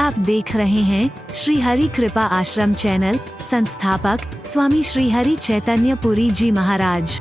आप देख रहे हैं श्री हरि कृपा आश्रम चैनल। संस्थापक स्वामी श्री हरि चैतन्य पुरी जी महाराज।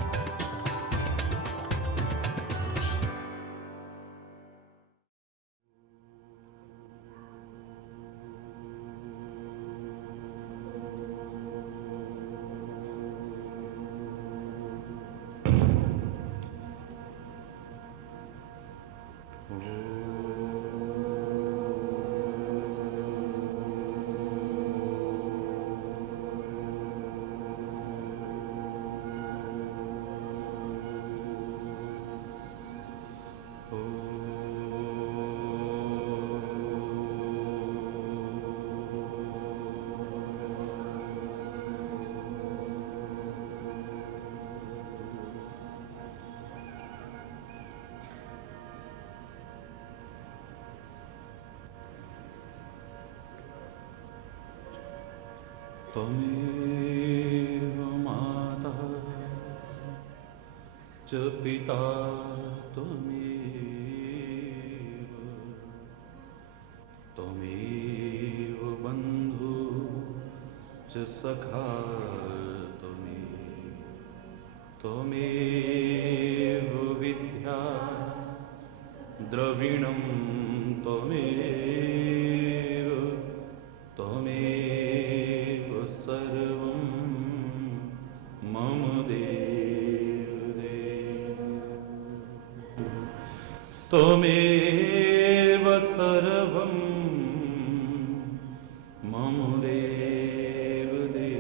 त्वमेव माता च पिता त्वमेव, त्वमेव बन्धु च सखा त्वमेव, त्वमेव विद्या द्रविणं त्वमेव, त्वमेव सर्वं मम देव देव, त्वमेव सर्वं मम देव देव।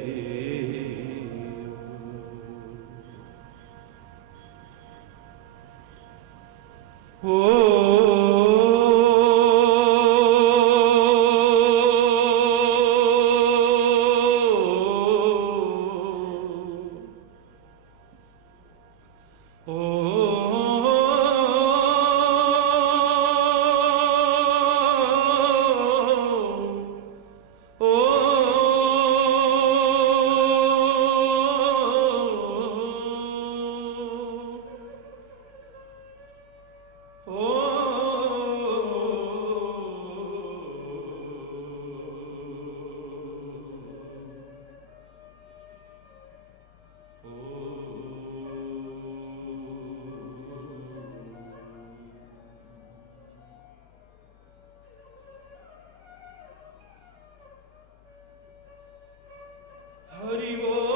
हरि बोल,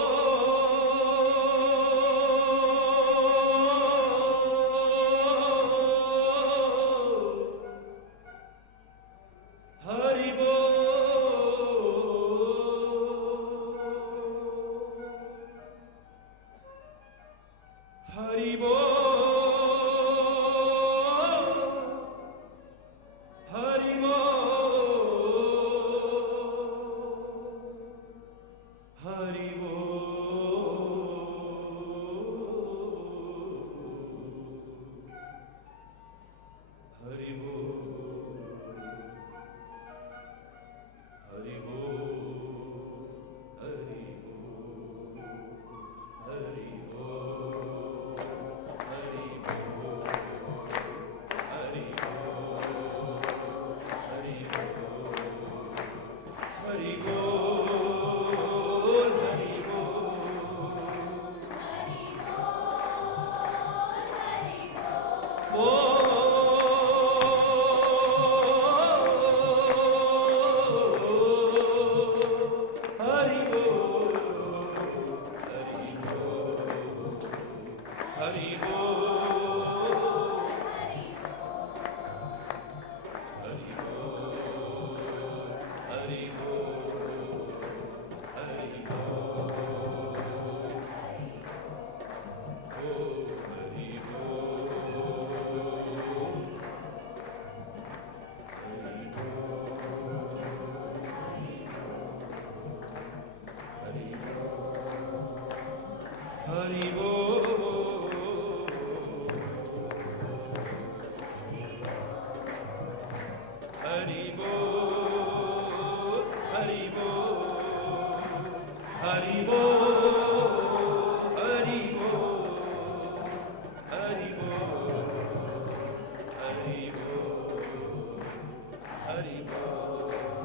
हरि बोल, हरि बोल, हरि बोल, हरि बोल, हरि बोल, हरि बोल।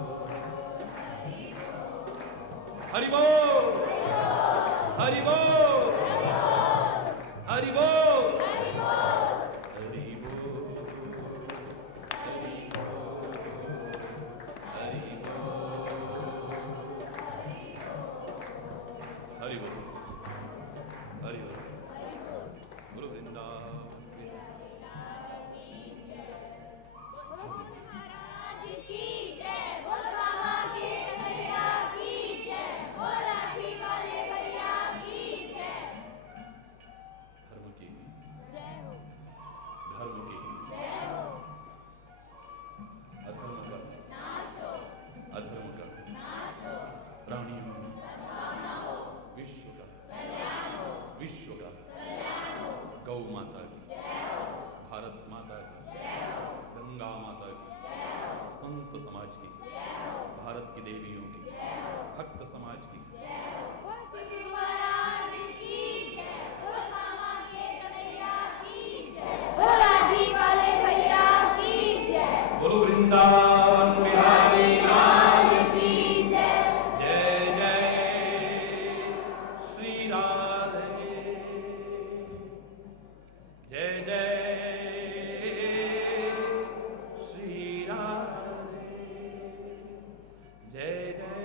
हरि बोल, हरि बोल, हरि बोल, हरि बोल, हरि बोल, हरि बोल, हरि बोल, हरि बोल, हरि बोल, गुरु वृंदावन महाराज की जय, बोल बाबा के कन्हैया की जय, बोल लाठी वाले भैया की जय। धर्म की जय हो, धर्म की जय हो, अधर्म का नाश हो, अधर्म का नाश हो, प्राणियों सद्भावना हो, विश्व का कल्याण हो, विश्व का कल्याण हो, गौ माता की जय हो, भारत माता की जय हो, गंगा माता की जय हो, संत समाज की जय हो, भारत की देवियों की जय हो, भक्त समाज की जय हो। बोल श्री महाराज की जय, बोल बाबा के कन्हैया की जय, बोल लाठी वाले भैया की जय, बोलो वृंदावन बिहारी लाल की जय। जय जय श्री राधे, जय जय श्री राधे, जय जय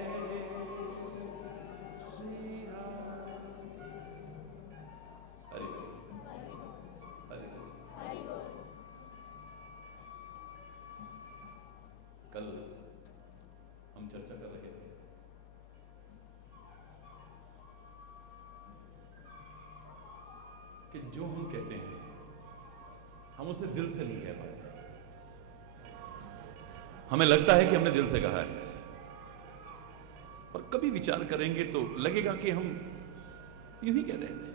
श्री राधे। हरि बोल, हरि बोल। कल हम चर्चा कर रहे थे कि जो हम कहते हैं हम उसे दिल से नहीं कह पाते। हमें लगता है कि हमने दिल से कहा है, और कभी विचार करेंगे तो लगेगा कि हम यूं ही कह रहे थे।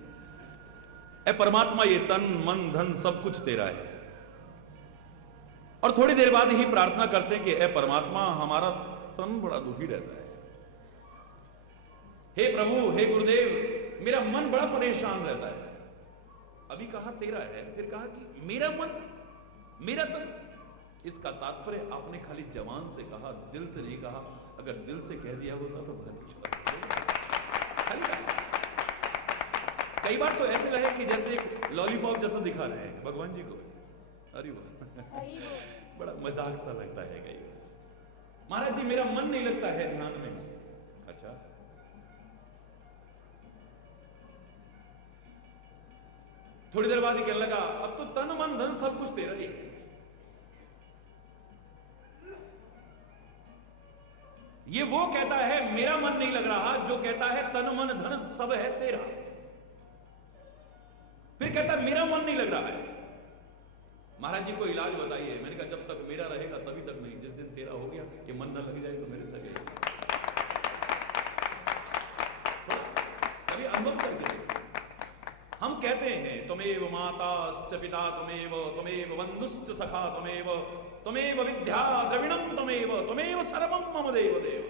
ए परमात्मा, ये तन मन धन सब कुछ तेरा है। और थोड़ी देर बाद ही प्रार्थना करते हैं कि ए परमात्मा, हमारा तन बड़ा दुखी रहता है। हे प्रभु, हे गुरुदेव, मेरा मन बड़ा परेशान रहता है। अभी कहा तेरा है, फिर कहा कि मेरा मन, मेरा तन। इसका तात्पर्य आपने खाली जबान से कहा, दिल से नहीं कहा। अगर दिल से कह दिया होता तो बहुत अच्छा लगता। कई बार तो ऐसे लगे कि जैसे एक लॉलीपॉप जैसा दिखा रहे हैं भगवान जी को। अरे वाह, बड़ा मजाक सा लगता है कई बार। महाराज जी, मेरा मन नहीं लगता है ध्यान में। अच्छा, थोड़ी देर बाद ही कहने लगा, अब तो तन मन धन सब कुछ तेरा ही है। ये वो कहता है मेरा मन नहीं लग रहा, जो कहता है तन मन धन सब है तेरा। फिर कहता है मेरा मन नहीं लग रहा है। महाराज जी को इलाज बताइए। मैंने कहा जब तक मेरा रहेगा तभी तक नहीं, जिस दिन तेरा हो गया कि मन न लग जाए तो मेरे सगे। कभी अनुभव करके हम कहते हैं त्वमेव माता पिता त्वमेव, त्वमेव बंधुश्च सखा त्वमेव, त्वमेव विद्या द्रविणम त्वमेव, त्वमेव सर्वम मम देव देव।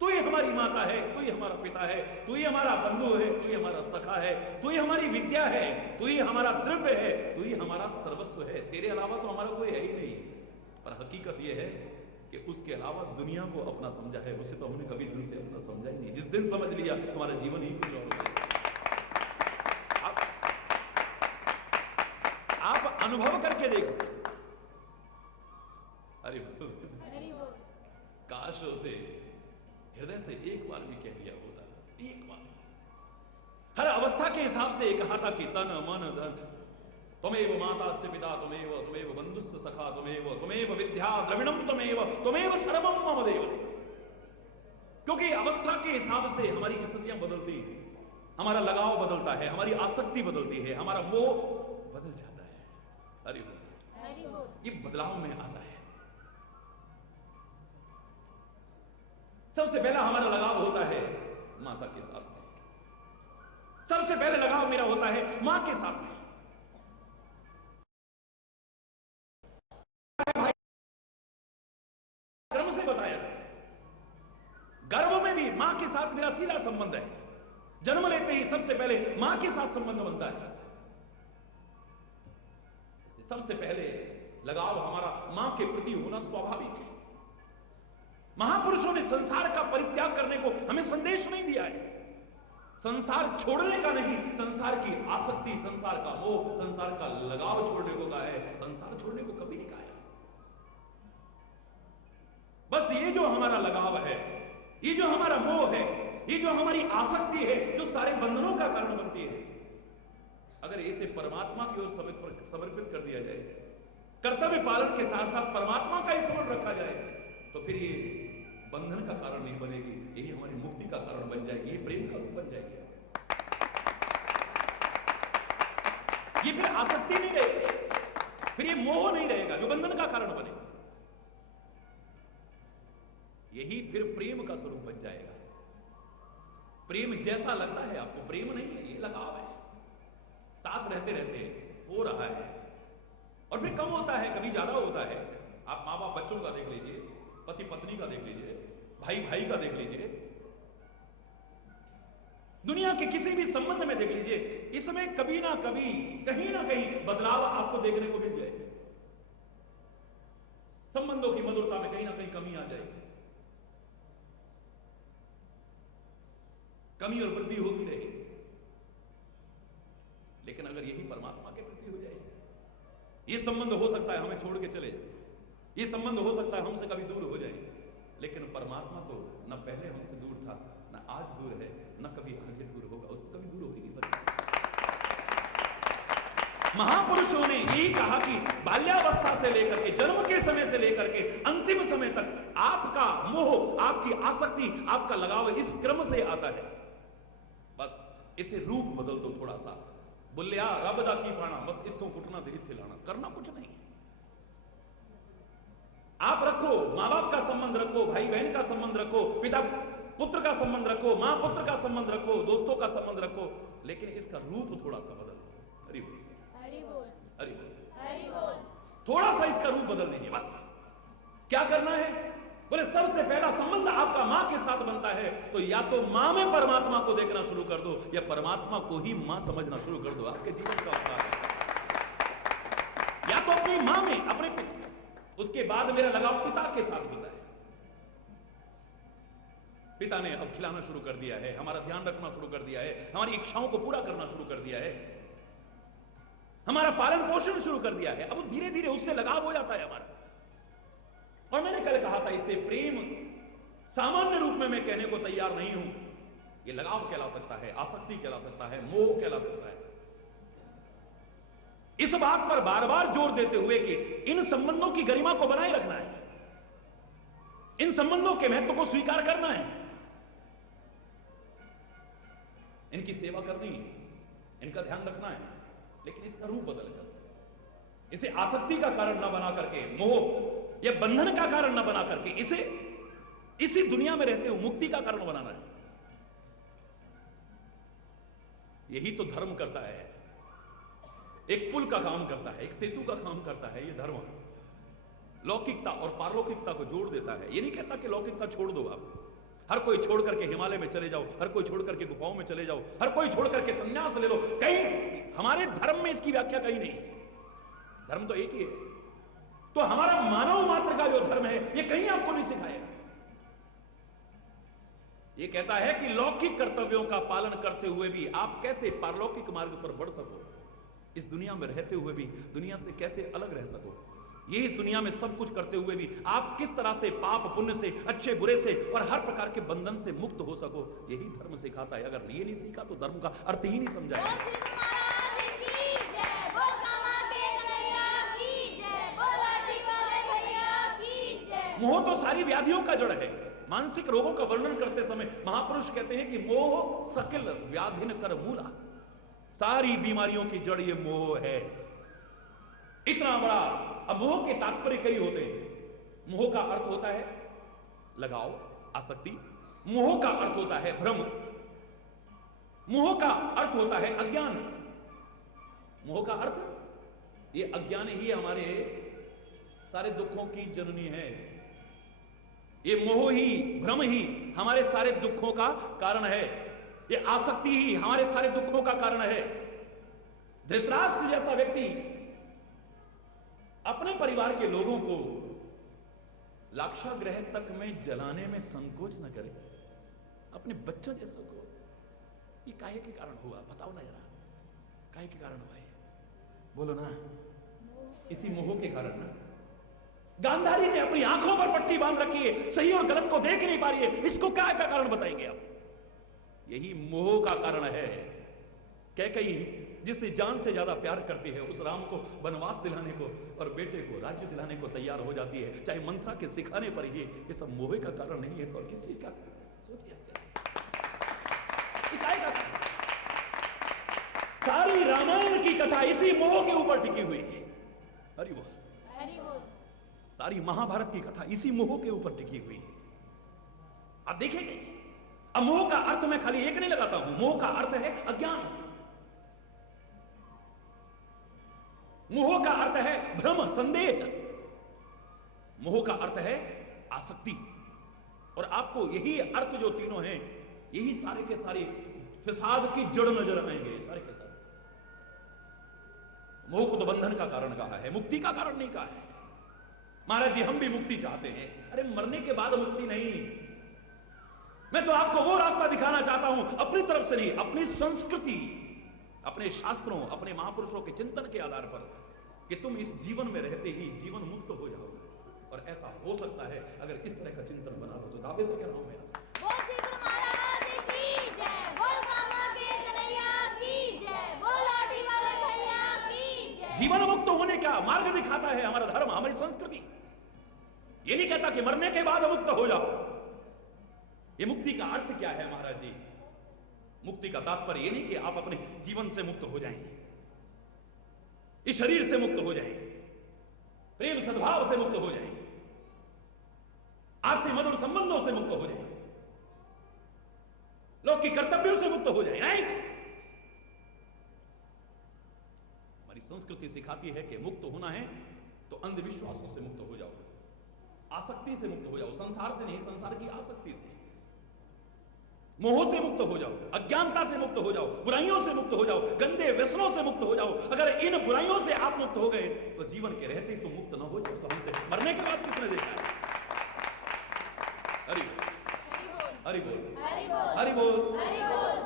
तू ही हमारी माता है, तू ही हमारा पिता है, तू ही हमारा बंधु है, तू ही हमारा सखा है, तू ही हमारी विद्या है, तू ही हमारा द्रव्य है, तू ही हमारा सर्वस्व है। तेरे अलावा तो हमारा कोई है ही नहीं। पर हकीकत यह है कि उसके अलावा दुनिया को अपना समझा है, उसे तो हमने कभी दिल से अपना समझा ही नहीं। जिस दिन समझ लिया तुम्हारा जीवन ही कुछ और हो जाएगा। आप अनुभव करके देखो। अरे काश उसे हृदय से एक बार भी कह दिया होता, एक बार। हर अवस्था के हिसाब से कहा था कि तन मन धन त्वमेव माता पिता त्वमेव, त्वमेव बंधुश्च सखा त्वमेव, त्वमेव विद्या द्रविणम त्वमेव, त्वमेव सर्वम मम देव देव। क्योंकि अवस्था के हिसाब से हमारी स्थितियां बदलती हैं, हमारा लगाव बदलता है, हमारी आसक्ति बदलती है, हमारा मोह बदल जाता है। हरि बोल, ये बदलाव में आता है। सबसे पहला हमारा लगाव होता है माता के साथ में। सबसे पहले लगाव मेरा होता है मां के साथ में। कर्म से बताया था, गर्भ में भी मां के साथ मेरा सीधा संबंध है। जन्म लेते ही सबसे पहले मां के साथ संबंध बनता है। सबसे पहले लगाव हमारा मां के प्रति होना स्वाभाविक है। महापुरुषों ने संसार का परित्याग करने को हमें संदेश नहीं दिया है। संसार छोड़ने का नहीं, संसार की आसक्ति, संसार का मोह, संसार का लगाव छोड़ने को कहा है। संसार छोड़ने को कभी नहीं कहा है। बस ये जो हमारा लगाव है, ये जो हमारा मोह है, ये जो हमारी आसक्ति है, जो सारे बंधनों का कारण बनती है, अगर इसे परमात्मा की ओर समर्पित कर दिया जाए, कर्तव्य पालन के साथ साथ परमात्मा का स्मरण रखा जाए, तो फिर ये बंधन का कारण नहीं बनेगी, यही हमारी मुक्ति का कारण बन जाएगी, ये प्रेम का रूप बन जाएगी। ये फिर आसक्ति नहीं रहेगी, फिर ये मोह नहीं रहेगा जो बंधन का कारण बनेगा। यही फिर प्रेम का स्वरूप बन जाएगा। प्रेम जैसा लगता है आपको, प्रेम नहीं है, ये लगाव है। साथ रहते रहते हो रहा है और फिर कम होता है, कभी ज्यादा होता है। आप माँ बाप बच्चों का देख लीजिए, पति पत्नी का देख लीजिए, भाई भाई का देख लीजिए, दुनिया के किसी भी संबंध में देख लीजिए, इसमें कभी ना कभी कहीं ना कहीं बदलाव आपको देखने को मिल जाएगा। संबंधों की मधुरता में कहीं ना कहीं कमी आ जाएगी, कमी और वृद्धि होती रहेगी। लेकिन अगर यही परमात्मा के प्रति हो जाए, ये संबंध हो सकता है हमें छोड़ के चले जाए, ये संबंध हो सकता है हमसे कभी दूर हो जाए, लेकिन परमात्मा तो न पहले हमसे दूर था, न आज दूर है, न कभी आगे दूर होगा, उससे कभी दूर हो ही नहीं सकता। महापुरुषों ने यही कहा कि बाल्यावस्था से लेकर के, जन्म के समय से लेकर के अंतिम समय तक आपका मोह, आपकी आसक्ति, आपका लगाव इस क्रम से आता है। बस इसे रूप बदल दो थोड़ा सा। बुल्लिया रब दा की पाना, बस इत्थों पुटना ते इत्थे लाना, करना कुछ नहीं। आप रखो, मां बाप का संबंध रखो, भाई बहन का संबंध रखो, पिता पुत्र का संबंध रखो, मां पुत्र का संबंध रखो, दोस्तों का संबंध रखो, लेकिन इसका रूप थोड़ा सा बदल दो। हरि बोल, हरि बोल, हरि बोल, हरि बोल। थोड़ा सा इसका रूप बदल दीजिए। बस क्या करना है? बोले सबसे पहला संबंध आपका मां के साथ बनता है, तो या तो मां में परमात्मा को देखना शुरू कर दो, या परमात्मा को ही मां समझना शुरू कर दो। आपके जीवन का उपाय है। या तो अपनी मां में, अपने पिता, उसके बाद मेरा लगाव पिता के साथ होता है। पिता ने अब खिलाना शुरू कर दिया है, हमारा ध्यान रखना शुरू कर दिया है, हमारी इच्छाओं को पूरा करना शुरू कर दिया है, हमारा पालन पोषण शुरू कर दिया है। अब धीरे धीरे उससे लगाव हो जाता है हमारा। और मैंने कल कहा था, इसे प्रेम सामान्य रूप में मैं कहने को तैयार नहीं हूं। ये लगाव कहला सकता है, आसक्ति कहला सकता है, मोह कहला सकता है। इस बात पर बार बार जोर देते हुए कि इन संबंधों की गरिमा को बनाए रखना है, इन संबंधों के महत्व को स्वीकार करना है, इनकी सेवा करनी है, इनका ध्यान रखना है, लेकिन इसका रूप बदलकर, इसे आसक्ति का कारण न बना करके, मोह या बंधन का कारण न बना करके, इसे इसी दुनिया में रहते हुए मुक्ति का कारण बनाना है। यही तो धर्म करता है, एक पुल का काम करता है, एक सेतु का काम करता है। ये धर्म लौकिकता और पारलौकिकता को जोड़ देता है। ये नहीं कहता कि लौकिकता छोड़ दो, आप हर कोई छोड़ करके हिमालय में चले जाओ, हर कोई छोड़ करके गुफाओं में चले जाओ, हर कोई छोड़ करके संन्यास ले लो। कहीं हमारे धर्म में इसकी व्याख्या कहीं नहीं है। धर्म तो एक ही है। तो हमारा मानव मात्र का जो धर्म है, ये कहीं आपको नहीं सिखाएगा। ये कहता है कि लौकिक कर्तव्यों का पालन करते हुए भी आप कैसे पारलौकिक मार्ग पर बढ़ सको, इस दुनिया में रहते हुए भी दुनिया से कैसे अलग रह सको, ये दुनिया में सब कुछ करते हुए भी आप किस तरह से पाप पुण्य से, अच्छे बुरे से और हर प्रकार के बंधन से मुक्त हो सको, यही धर्म सिखाता है। अगर ये नहीं सीखा तो धर्म का अर्थ ही नहीं समझाया। मोह तो सारी व्याधियों का जड़ है। मानसिक रोगों का वर्णन करते समय महापुरुष कहते हैं कि मोह सकल व्याधिन कर मूला, सारी बीमारियों की जड़ ये मोह है। इतना बड़ा। अब मोह के तात्पर्य कई होते हैं। मोह का अर्थ होता है लगाव, आसक्ति। मोह का अर्थ होता है भ्रम। मोह का अर्थ होता है अज्ञान। मोह का अर्थ, ये अज्ञान ही हमारे सारे दुखों की जननी है। ये मोह ही, भ्रम ही हमारे सारे दुखों का कारण है। ये आसक्ति ही हमारे सारे दुखों का कारण है। धृतराष्ट्र जैसा व्यक्ति अपने परिवार के लोगों को लाक्षागृह तक में जलाने में संकोच न करे अपने बच्चों जैसों को। ये काहे के कारण हुआ बताओ ना जरा, काहे के कारण हुआ ये? बोलो ना, इसी मोह के कारण ना। गांधारी ने अपनी आंखों पर पट्टी बांध रखी है, सही और गलत को देख नहीं पा रही है, इसको क्या का कारण बताएंगे आप? यही मोह का कारण है। कैकेयी जिससे जान से ज्यादा प्यार करती है, उस राम को वनवास दिलाने को और बेटे को राज्य दिलाने को तैयार हो जाती है, चाहे मंथरा के सिखाने पर ही। ये सब मोह का कारण नहीं है तो और किस चीज का? सोचिए का सारी रामायण की कथा इसी मोह के ऊपर टिकी हुई है। हरि बोल, हरि बोल। सारी महाभारत की कथा इसी मोह के ऊपर टिकी हुई है। आप देखेंगे, अब मोह का अर्थ मैं खाली एक नहीं लगाता हूं, मोह का अर्थ है अज्ञान, मोह का अर्थ है भ्रम संदेह, मोह का अर्थ है आसक्ति। और आपको यही अर्थ जो तीनों हैं, यही सारे के सारे फिसाद की जड़ नजर आएंगे सारे के सारे। मोह को तो बंधन का कारण कहा है, मुक्ति का कारण नहीं कहा है। महाराज जी हम भी मुक्ति चाहते हैं, अरे मरने के बाद मुक्ति नहीं। मैं तो आपको वो रास्ता दिखाना चाहता हूं, अपनी तरफ से नहीं, अपनी संस्कृति, अपने शास्त्रों, अपने महापुरुषों के चिंतन के आधार पर, कि तुम इस जीवन में रहते ही जीवन मुक्त हो जाओ। और ऐसा हो सकता है अगर इस तरह का चिंतन बना लो तो। दावे से कह रहा हूं मैं आपसे। बोल श्री गुरु महाराज की जय, बोल कामा के कन्हैया की जय, बोल लाठी वाले भैया की जय। जीवन मुक्त होने का मार्ग दिखाता है हमारा धर्म, हमारी संस्कृति। ये नहीं कहता कि मरने के बाद मुक्त हो जाओ। ये मुक्ति का अर्थ क्या है महाराज जी? मुक्ति का तात्पर्य ये नहीं कि आप अपने जीवन से मुक्त हो जाएं, इस शरीर से मुक्त हो जाएं, प्रेम सद्भाव से मुक्त हो जाएं, आपसे मधुर संबंधों से मुक्त हो जाएं, लोग की कर्तव्यों से मुक्त हो जाएं। नहीं, हमारी संस्कृति सिखाती है कि मुक्त होना है तो अंधविश्वासों से मुक्त हो जाओ, आसक्ति से मुक्त हो जाओ, संसार से नहीं, संसार की आसक्ति से, मोह से मुक्त हो जाओ, अज्ञानता से मुक्त हो जाओ, बुराइयों से मुक्त हो जाओ, गंदे व्यसनों से मुक्त हो जाओ। अगर इन बुराइयों से आप मुक्त हो गए तो जीवन के रहते ही तो मुक्त न हो जाओ तो हमसे मरने के बाद किसने देखा है? हरि बोल, हरि बोल, हरि बोल, हरि बोल, हरि बोल।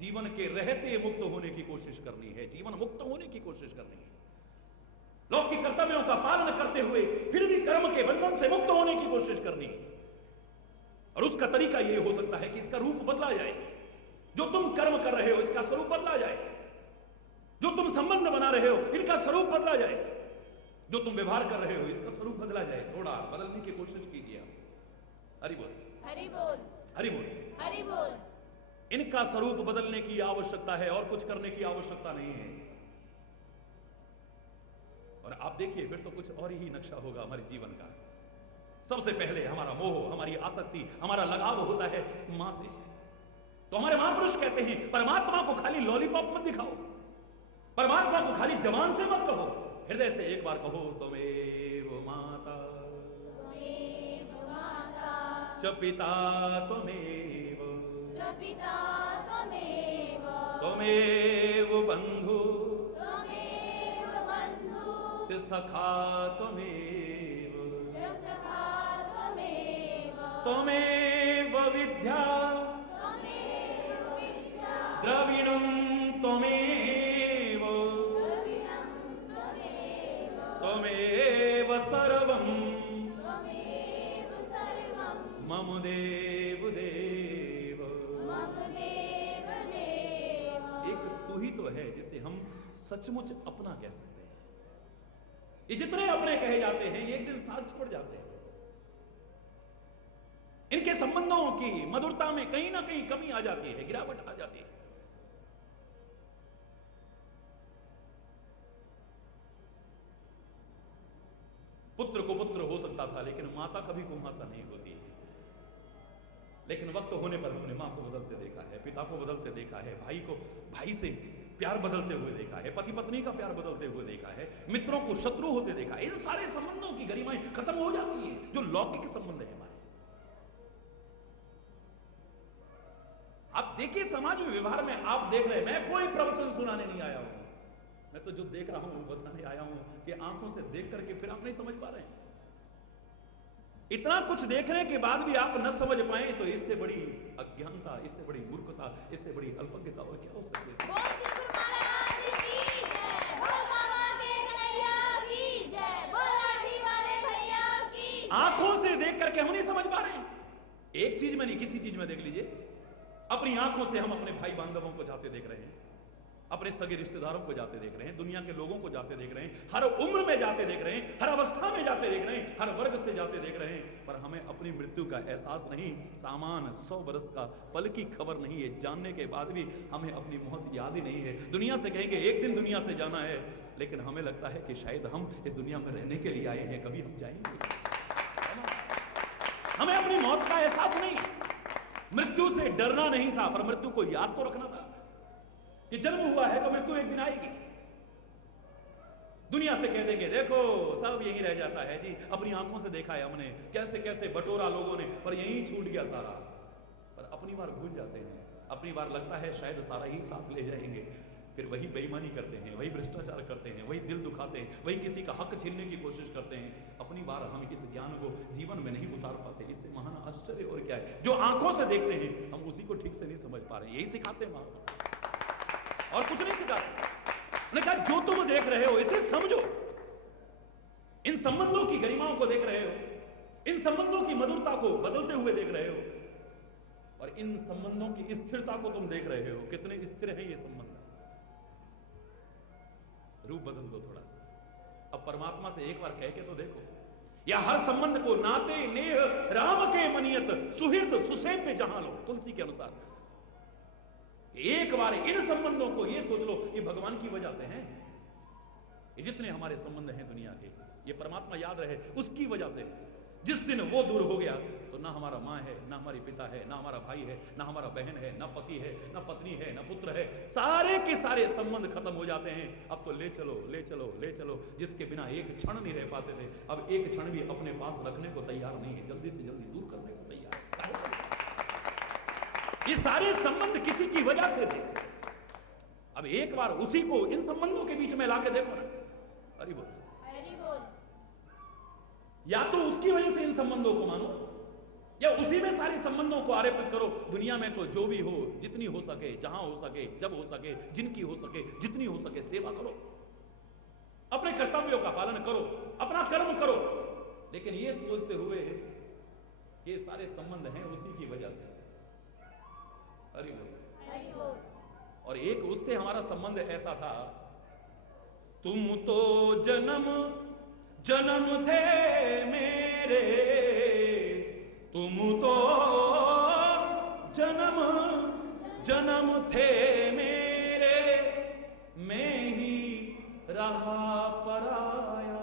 जीवन के रहते मुक्त होने की कोशिश करनी है, जीवन मुक्त होने की कोशिश करनी है, लोक की कर्तव्यों का पालन करते हुए फिर भी कर्म के बंधन से मुक्त होने की कोशिश करनी है। और उसका तरीका यह हो सकता है कि इसका रूप बदला जाए, जो तुम कर्म कर रहे हो इसका स्वरूप बदला जाए, जो तुम संबंध बना रहे हो इनका स्वरूप बदला जाए, जो तुम व्यवहार कर रहे हो इसका स्वरूप बदला जाए। थोड़ा बदलने की कोशिश कीजिए आप। हरि बोल, हरि बोल, हरि बोल, हरि बोल। इनका स्वरूप बदलने की आवश्यकता है और कुछ करने की आवश्यकता नहीं है। और आप देखिए फिर तो कुछ और ही नक्शा होगा हमारे जीवन का। सबसे पहले हमारा मोह, हमारी आसक्ति, हमारा लगाव होता है मां से। तो हमारे महापुरुष कहते हैं परमात्मा को खाली लॉलीपॉप मत दिखाओ, परमात्मा को खाली जबान से मत कहो, हृदय से एक बार कहो त्वमेव माता त्वमेव माता च पिता त्वमेव, च पिता त्वमेव, त्वमेव बंधु त्वमेव बन्धु च सखा त्वमेव, च सखा त्वमेव, त्वमेव विद्या त्वमेव विद्या द्रविणं त्वमेव, द्रविणं त्वमेव, त्वमेव सर्वं त्वमेव सर्वं मम देव देव। मम देव देव। एक तू ही तो है जिसे हम सचमुच अपना कह सकते हैं। ये जितने अपने कहे जाते हैं ये एक दिन साथ छोड़ जाते हैं। इनके संबंधों की मधुरता में कहीं ना कहीं कमी आ जाती है, गिरावट आ जाती है। पुत्र को पुत्र हो सकता था लेकिन माता कभी को माता नहीं होती है। लेकिन वक्त होने पर हमने मां को बदलते देखा है, पिता को बदलते देखा है, भाई को भाई से प्यार बदलते हुए देखा है, पति पत्नी का प्यार बदलते हुए देखा है, मित्रों को शत्रु होते देखा है। इन सारे संबंधों की गरिमाएं खत्म हो जाती है जो लौकिक संबंध है हमारे। आप देखिए समाज में व्यवहार में आप देख रहे हैं, मैं कोई प्रवचन सुनाने नहीं आया हूं, मैं तो जो देख रहा हूं बताने आया हूं कि आंखों से देख करके फिर आप नहीं समझ पा रहे हैं। इतना कुछ देखने के बाद भी आप न समझ पाए तो इससे बड़ी अज्ञानता, इससे बड़ी मूर्खता, इससे बड़ी अल्पज्ञता और क्या हो सकती है? बोल श्री गुरु महाराज की जय, बोल कामा के कन्हैया की जय, बोल लाठी वाले भैया की जय। आंखों से देख करके हम नहीं समझ पा रहे हैं। एक चीज में नहीं, किसी चीज में देख लीजिए, अपनी आंखों से हम अपने भाई बांधवों को जाते देख रहे हैं, अपने सगे रिश्तेदारों को जाते देख रहे हैं, दुनिया के लोगों को जाते देख रहे हैं, हर उम्र में जाते देख रहे हैं, हर अवस्था में जाते देख रहे हैं, हर वर्ग से जाते देख रहे हैं, पर हमें अपनी मृत्यु का एहसास नहीं। सामान 100 बरस का पल की खबर नहीं है, जानने के बाद भी हमें अपनी मौत याद ही नहीं है। दुनिया से कहेंगे एक दिन दुनिया से जाना है, लेकिन हमें लगता है कि शायद हम इस दुनिया में रहने के लिए आए हैं, कभी हम जाएंगे। हमें अपनी मौत का एहसास नहीं। मृत्यु से डरना नहीं था, पर मृत्यु को याद तो रखना था कि जन्म हुआ है तो मृत्यु एक दिन आएगी। दुनिया से कह देंगे देखो सब यही रह जाता है जी, अपनी आंखों से देखा है हमने, कैसे कैसे बटोरा लोगों ने, पर यही छूट गया सारा। पर अपनी बार भूल जाते हैं, अपनी बार लगता है शायद सारा ही साथ ले जाएंगे, फिर वही बेईमानी करते हैं, वही भ्रष्टाचार करते हैं, वही दिल दुखाते हैं, वही किसी का हक छीनने की कोशिश करते हैं। अपनी बार हम इस ज्ञान को जीवन में नहीं उतार पाते। इससे महान आश्चर्य और क्या है, जो आंखों से देखते हैं हम उसी को ठीक से नहीं समझ पा रहे। यही सिखाते हैं महात्मा, और कुछ नहीं सिखाते। उन्होंने कहा जो तुम देख रहे हो इसे समझो, इन संबंधों की गरिमाओं को देख रहे हो, इन संबंधों की मधुरता को बदलते हुए देख रहे हो, और इन संबंधों की स्थिरता को तुम देख रहे हो, कितने स्थिर हैं ये संबंध। रूप बदल दो थोड़ा सा। अब परमात्मा से एक बार कह के तो देखो, या हर संबंध को नाते नेह राम के मनियत सुहृद सुसेव्य जहां लो, तुलसी के अनुसार। एक बार इन संबंधों को ये सोच लो कि भगवान की वजह से हैं। ये जितने हमारे संबंध हैं दुनिया के, ये परमात्मा याद रहे उसकी वजह से। जिस दिन वो दूर हो गया तो ना हमारा माँ है, ना हमारी पिता है, ना हमारा भाई है, ना हमारा बहन है, ना पति है, ना पत्नी है, ना पुत्र है, सारे के सारे संबंध खत्म हो जाते हैं। अब तो ले चलो ले चलो ले चलो, जिसके बिना एक क्षण नहीं रह पाते थे, अब एक क्षण भी अपने पास रखने को तैयार नहीं है, जल्दी से जल्दी दूर करने को तैयार है। ये सारे संबंध किसी की वजह से थे। अब एक बार उसी को इन संबंधों के बीच में लाके देखो ना, अरे बोल हरि बोल। या तो उसकी वजह से इन संबंधों को मानो, या उसी में सारे संबंधों को आरोपित करो। दुनिया में तो जो भी हो, जितनी हो सके, जहां हो सके, जब हो सके, जिनकी हो सके, जितनी हो सके सेवा करो, अपने कर्तव्यों का पालन करो, अपना कर्म करो, लेकिन ये सोचते हुए ये सारे संबंध हैं उसी की वजह से। हरि बोल हरि बोल। और एक उससे हमारा संबंध ऐसा था, तुम तो जन्म जन्म थे मेरे, तुम तो जन्म जन्म थे मेरे, मैं ही रहा पराया,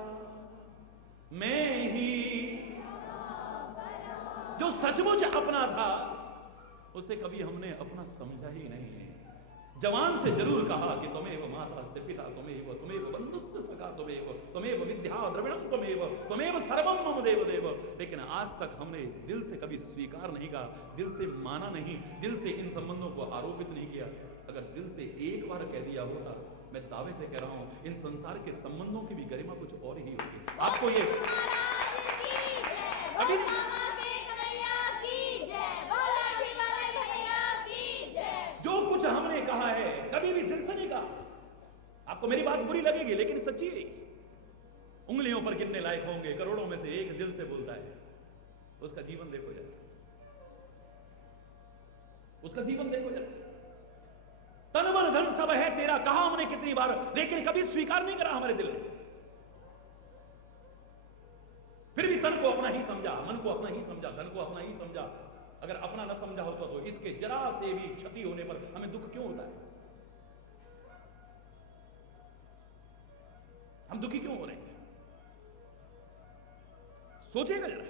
मैं ही। जो सचमुच अपना था उसे कभी हमने अपना समझा ही नहीं है। जवान से जरूर कहा कि तुम्हें माता से पिता, तुम्हें बंधुश्च सखा, तुम्हें विद्या द्रविणम, तुम्हें सर्वम मम देव देव। लेकिन आज तक हमने दिल से कभी स्वीकार नहीं कहा, दिल से माना नहीं, दिल से इन संबंधों को आरोपित नहीं किया। अगर दिल से एक बार कह दिया होता, मैं दावे से कह रहा हूं इन संसार के संबंधों की भी गरिमा कुछ और ही होगी। आपको ये अभी जो कुछ हमने कहा है कभी भी दिल से नहीं कहा। आपको मेरी बात बुरी लगेगी लेकिन सच्ची है। उंगलियों पर गिनने लायक होंगे, करोड़ों में से एक दिल से बोलता है। उसका जीवन देखो जरा, उसका जीवन देखो जरा। तन मन धन सब है तेरा, कहा हमने कितनी बार, लेकिन कभी स्वीकार नहीं करा हमारे दिल ने। फिर भी तन को अपना ही समझा, मन को अपना ही समझा, धन को अपना ही समझा। अगर अपना न समझा होता तो इसके जरा से भी क्षति होने पर हमें दुख क्यों होता है? हम दुखी क्यों हो रहे हैं? सोचेगा जरा।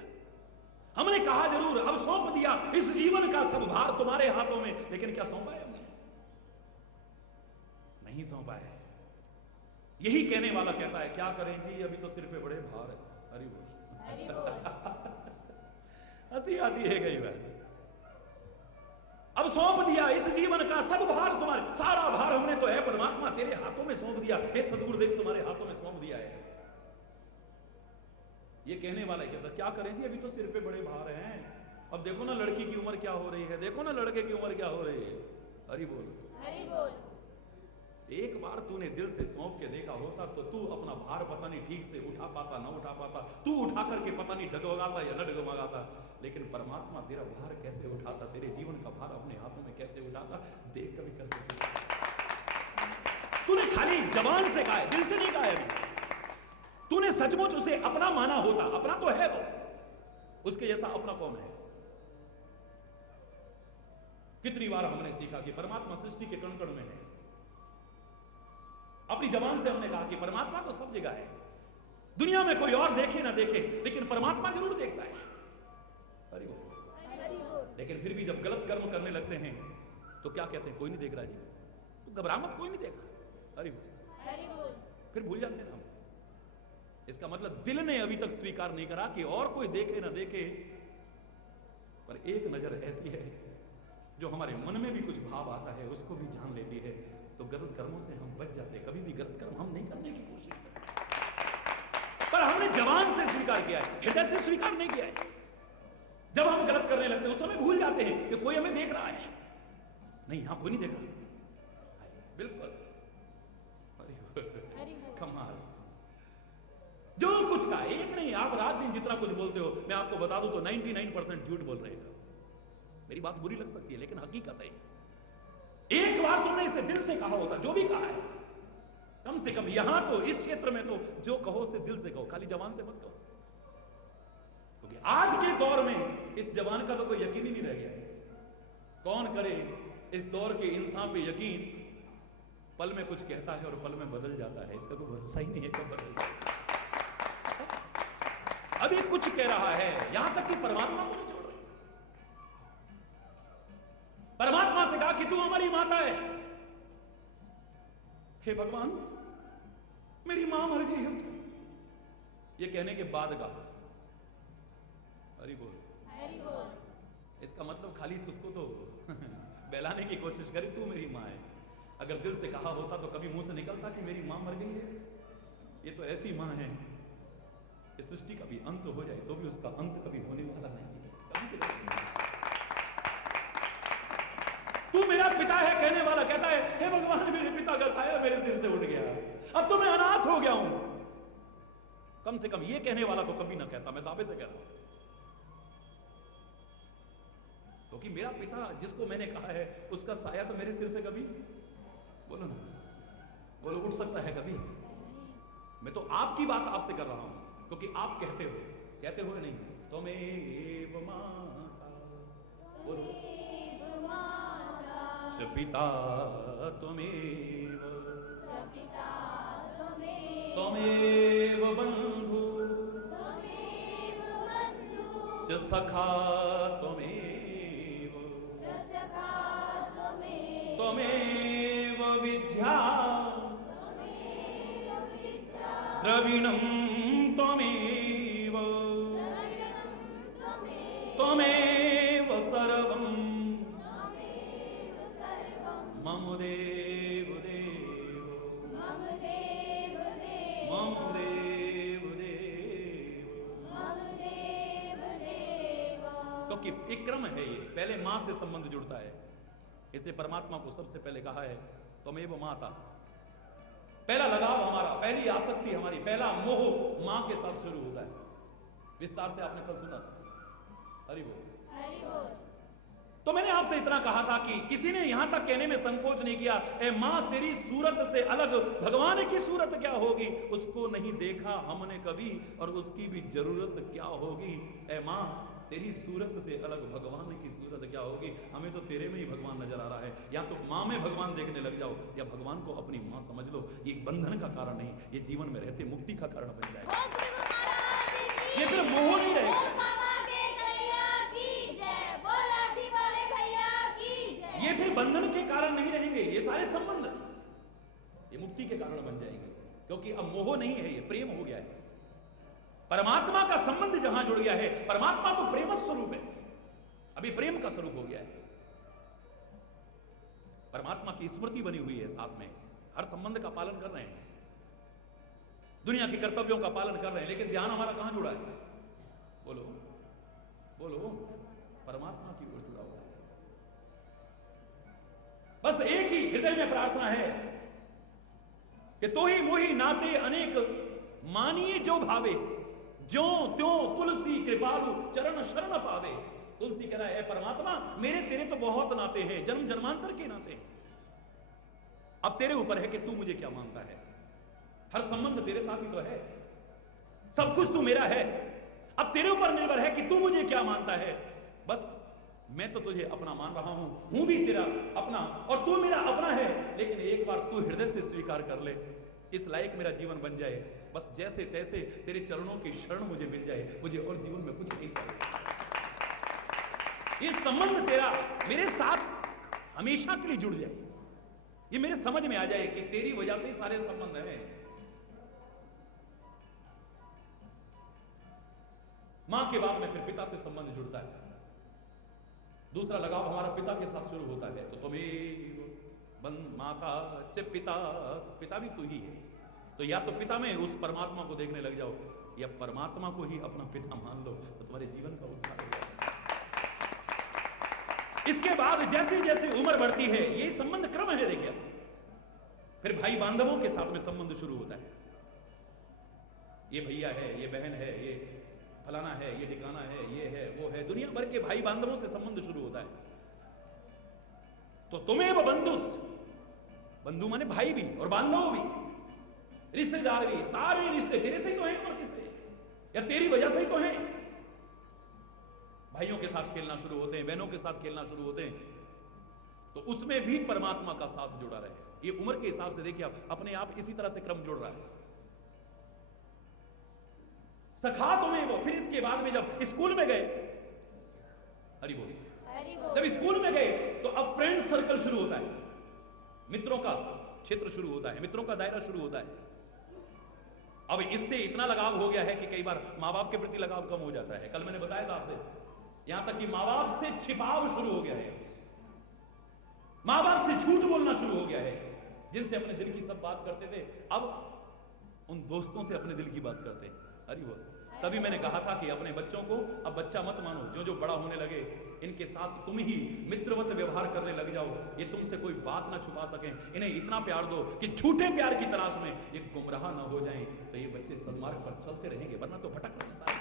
हमने कहा जरूर, अब सौंप दिया इस जीवन का सब भार तुम्हारे हाथों में, लेकिन क्या सौंपा है हमने? नहीं सौंपा है। यही कहने वाला कहता है क्या करें जी, अभी तो सिर पे बड़े भार है। हरि बोल। हंसी आती है कई बार। अब सौंप दिया इस जीवन का सब भार तुम्हारे, सारा भार हमने तो है परमात्मा तेरे हाथों में सौंप दिया, हे सदगुरुदेव तुम्हारे हाथों में सौंप दिया है। ये कहने वाला है कहता क्या करें जी, अभी तो सिर पे बड़े भार हैं, अब देखो ना लड़की की उम्र क्या हो रही है, देखो ना लड़के की उम्र क्या हो रही है। हरि बोल, हरि बोल। एक बार तूने दिल से सौंप के देखा होता तो तू अपना भार पता नहीं ठीक से उठा पाता ना उठा पाता, तू उठा करके पता नहीं डगमगाता या न डगमगाता, लेकिन परमात्मा तेरा भार कैसे उठाता, तेरे जीवन का भार अपने हाथों में कैसे उठाता, देख कभी करके। तूने खाली जबान से कहा है, दिल से नहीं कहा है अभी। तूने सचमुच उसे अपना माना होता, अपना तो है वो, उसके जैसा अपना कौन है। कितनी बार हमने सीखा कि परमात्मा सृष्टि के कण कण में है, अपनी जबान से हमने कहा कि परमात्मा तो सब जगह है, दुनिया में कोई और देखे ना देखे लेकिन परमात्मा जरूर देखता है। हरि बोल। लेकिन फिर भी जब गलत कर्म करने लगते हैं तो क्या कहते हैं, कोई नहीं देख रहा जी, तो घबरा मत, कोई नहीं देख रहा। हरि बोल। फिर भूल जाते हैं हम। इसका मतलब दिल ने अभी तक स्वीकार नहीं करा कि और कोई देखे ना देखे, पर एक नजर ऐसी है जो हमारे मन में भी कुछ भाव आता है उसको भी जान लेती है, तो गलत कर्मों से हम बच जाते हैं। कभी भी गलत कर्म हम नहीं करने की कोशिश करते, पर हमने जबान से स्वीकार किया है, हृदय से स्वीकार नहीं किया है। जब हम गलत करने लगते हैं उस समय भूल जाते हैं कि कोई हमें देख रहा है, नहीं यहां कोई नहीं देख रहा। बिल्कुल कमाल, जो कुछ का एक नहीं, आप रात दिन जितना कुछ बोलते हो, मैं आपको बता दूं तो 99% झूठ बोल रहे हो। मेरी बात बुरी लग सकती है लेकिन हकीकत है। एक बार तुमने इसे दिल से कहा होता, जो भी कहा है, कम से कम यहां तो इस क्षेत्र में तो जो कहो उसे दिल से कहो, खाली जबान से मत कहो, क्योंकि आज के दौर में इस जबान का तो कोई यकीन ही नहीं रह गया है। कौन करे इस दौर के इंसान पे यकीन, पल में कुछ कहता है और पल में बदल जाता है, इसका कोई भरोसा ही नहीं है कब बदल जाए। अभी कुछ कह रहा है, यहां तक कि परमात्मा को नहीं छोड़ रहे। परमात्मा से कहा कि तू हमारी माता है, हे भगवान मेरी मां मर गई है, ये कहने के बाद कहा हरि बोल, हरि बोल। इसका मतलब खाली उसको तो बहलाने की कोशिश करी, तू मेरी मां है। अगर दिल से कहा होता तो कभी मुंह से निकलता कि मेरी मां मर गई है, ये तो ऐसी मां है, इस सृष्टि का भी अंत हो जाए तो भी उसका अंत कभी होने वाला नहीं है, कभी तू मेरा पिता है कहने वाला कहता है हे भगवान मेरे पिता का साया मेरे सिर से उठ गया, अब तो मैं अनाथ हो गया हूं। कम से कम ये कहने वाला तो कभी ना कहता, मैं दावे से कहता हूं, क्योंकि मेरा पिता जिसको मैंने कहा है उसका साया तो मेरे सिर से कभी, बोलो ना, बोलो उठ सकता है कभी? मैं तो आपकी बात आपसे कर रहा हूं, क्योंकि आप कहते हो नहीं, त्वमेव माता, बोलो पिता त्वमेव, त्वमेव बंधु च सखा त्वमेव, त्वमेव विद्या द्रविणं त्वमेव, त्वमेव सर्वं मम देव देव, मम देव देव। क्योंकि एक क्रम है, ये पहले मां से संबंध जुड़ता है, इसलिए परमात्मा को सबसे पहले कहा है त्वमेव माता। पहला लगाव हमारा, पहली आसक्ति हमारी, पहला मोह मां के साथ शुरू होता है। विस्तार से आपने कल सुना। हरि बोल, हरि बोल। तो मैंने आपसे इतना कहा था कि किसी ने यहां तक कहने में संकोच नहीं किया, ए मां तेरी सूरत से अलग भगवान की सूरत क्या होगी उसको नहीं देखा हमने कभी, और उसकी भी जरूरत क्या होगी। ए मां तेरी सूरत से अलग भगवान की सूरत क्या होगी, हमें तो तेरे में ही भगवान नजर आ रहा है। या तो मां में भगवान देखने लग जाओ या भगवान को अपनी मां समझ लो। ये बंधन का कारण नहीं, ये जीवन में रहते मुक्ति का कारण बन जाएगा। ये फिर मोह नहीं रहेगा, ये फिर बंधन के कारण नहीं रहेंगे, ये सारे संबंध ये मुक्ति के कारण बन जाएंगे, क्योंकि अब मोह नहीं है, ये प्रेम हो गया है। परमात्मा का संबंध जहां जुड़ गया है, परमात्मा तो प्रेम स्वरूप है, अभी प्रेम का स्वरूप हो गया है। परमात्मा की स्मृति बनी हुई है, साथ में हर संबंध का पालन कर रहे हैं। दुनिया के कर्तव्यों का पालन कर रहे हैं, लेकिन ध्यान हमारा कहां जुड़ा है? बोलो बोलो, परमात्मा की ओर जुड़ा हुआ है। बस एक ही हृदय में प्रार्थना है कि तो ही मोही नाते अनेक मानिए जो भावे, ज्यो त्यों तुलसी कृपालु चरण शरण पावे। तुलसी कह रहा है परमात्मा, मेरे तेरे तो बहुत नाते हैं, जन्म जन्मांतर के नाते हैं। अब तेरे ऊपर है कि तू मुझे क्या मानता है। हर संबंध तेरे साथ ही तो है, सब कुछ तू मेरा है। अब तेरे ऊपर निर्भर है कि तू मुझे क्या मानता है। बस मैं तो तुझे अपना मान रहा हूं भी तेरा अपना, और तू मेरा अपना है। लेकिन एक बार तू हृदय से स्वीकार कर ले, इस लायक मेरा जीवन बन जाए, बस जैसे तैसे तेरे चरणों की शरण मुझे मिल जाए, मुझे और जीवन में कुछ नहीं चाहिए। ये संबंध तेरा मेरे साथ हमेशा के लिए जुड़ जाए, ये मेरे समझ में आ जाए कि तेरी वजह से ही सारे संबंध हैं। मां के बाद में फिर पिता से संबंध जुड़ता है, दूसरा लगाव हमारा पिता के साथ शुरू होता है। तो तुम्हें माता च पिता, पिता भी तू ही है। तो या तो पिता में उस परमात्मा को देखने लग जाओ, या परमात्मा को ही अपना पिता मान लो, तो तुम्हारे जीवन का उद्धार हो जाएगा। इसके बाद जैसे जैसे उम्र बढ़ती है, ये संबंध क्रम है। देखिए, फिर भाई बांधवों के साथ में संबंध शुरू होता है। ये भैया है, ये बहन है, ये फलाना है, ये ठिकाना है, ये है, वो है, दुनिया भर के भाई बांधवों से संबंध शुरू होता है। तो तुम्हें वो बंधुस, बंधु माने भाई भी और बांधव भी, रिश्तेदार भी, सारे रिश्ते तेरे से ही तो हैं और किससे, या तेरी वजह से ही तो हैं। भाइयों के साथ खेलना शुरू होते हैं, बहनों के साथ खेलना शुरू होते हैं, तो उसमें भी परमात्मा का साथ जुड़ा रहे। ये उम्र के हिसाब से देखिए, अपने आप इसी तरह से क्रम जुड़ रहा है। सखा तुम्हें वो, फिर इसके बाद में जब स्कूल में गए, हरि बोल, जब स्कूल में गए तो अब फ्रेंड सर्कल शुरू होता है, मित्रों का क्षेत्र शुरू होता है, मित्रों का दायरा शुरू होता है। अब इससे इतना लगाव हो गया है कि कई बार माँ बाप के प्रति लगाव कम हो जाता है। कल मैंने बताया था आपसे, यहां तक कि माँ बाप से छिपाव शुरू हो गया है, माँ बाप से झूठ बोलना शुरू हो गया है। जिनसे अपने दिल की सब बात करते थे, अब उन दोस्तों से अपने दिल की बात करते हैं। अरे वो तभी मैंने कहा था कि अपने बच्चों को अब बच्चा मत मानो, जो जो बड़ा होने लगे इनके साथ तुम ही मित्रवत व्यवहार करने लग जाओ, ये तुमसे कोई बात ना छुपा सकें। इन्हें इतना प्यार दो कि झूठे प्यार की तलाश में ये गुमराह ना हो जाएं, तो ये बच्चे सन्मार्ग पर चलते रहेंगे, वरना तो भटक रहे सारे।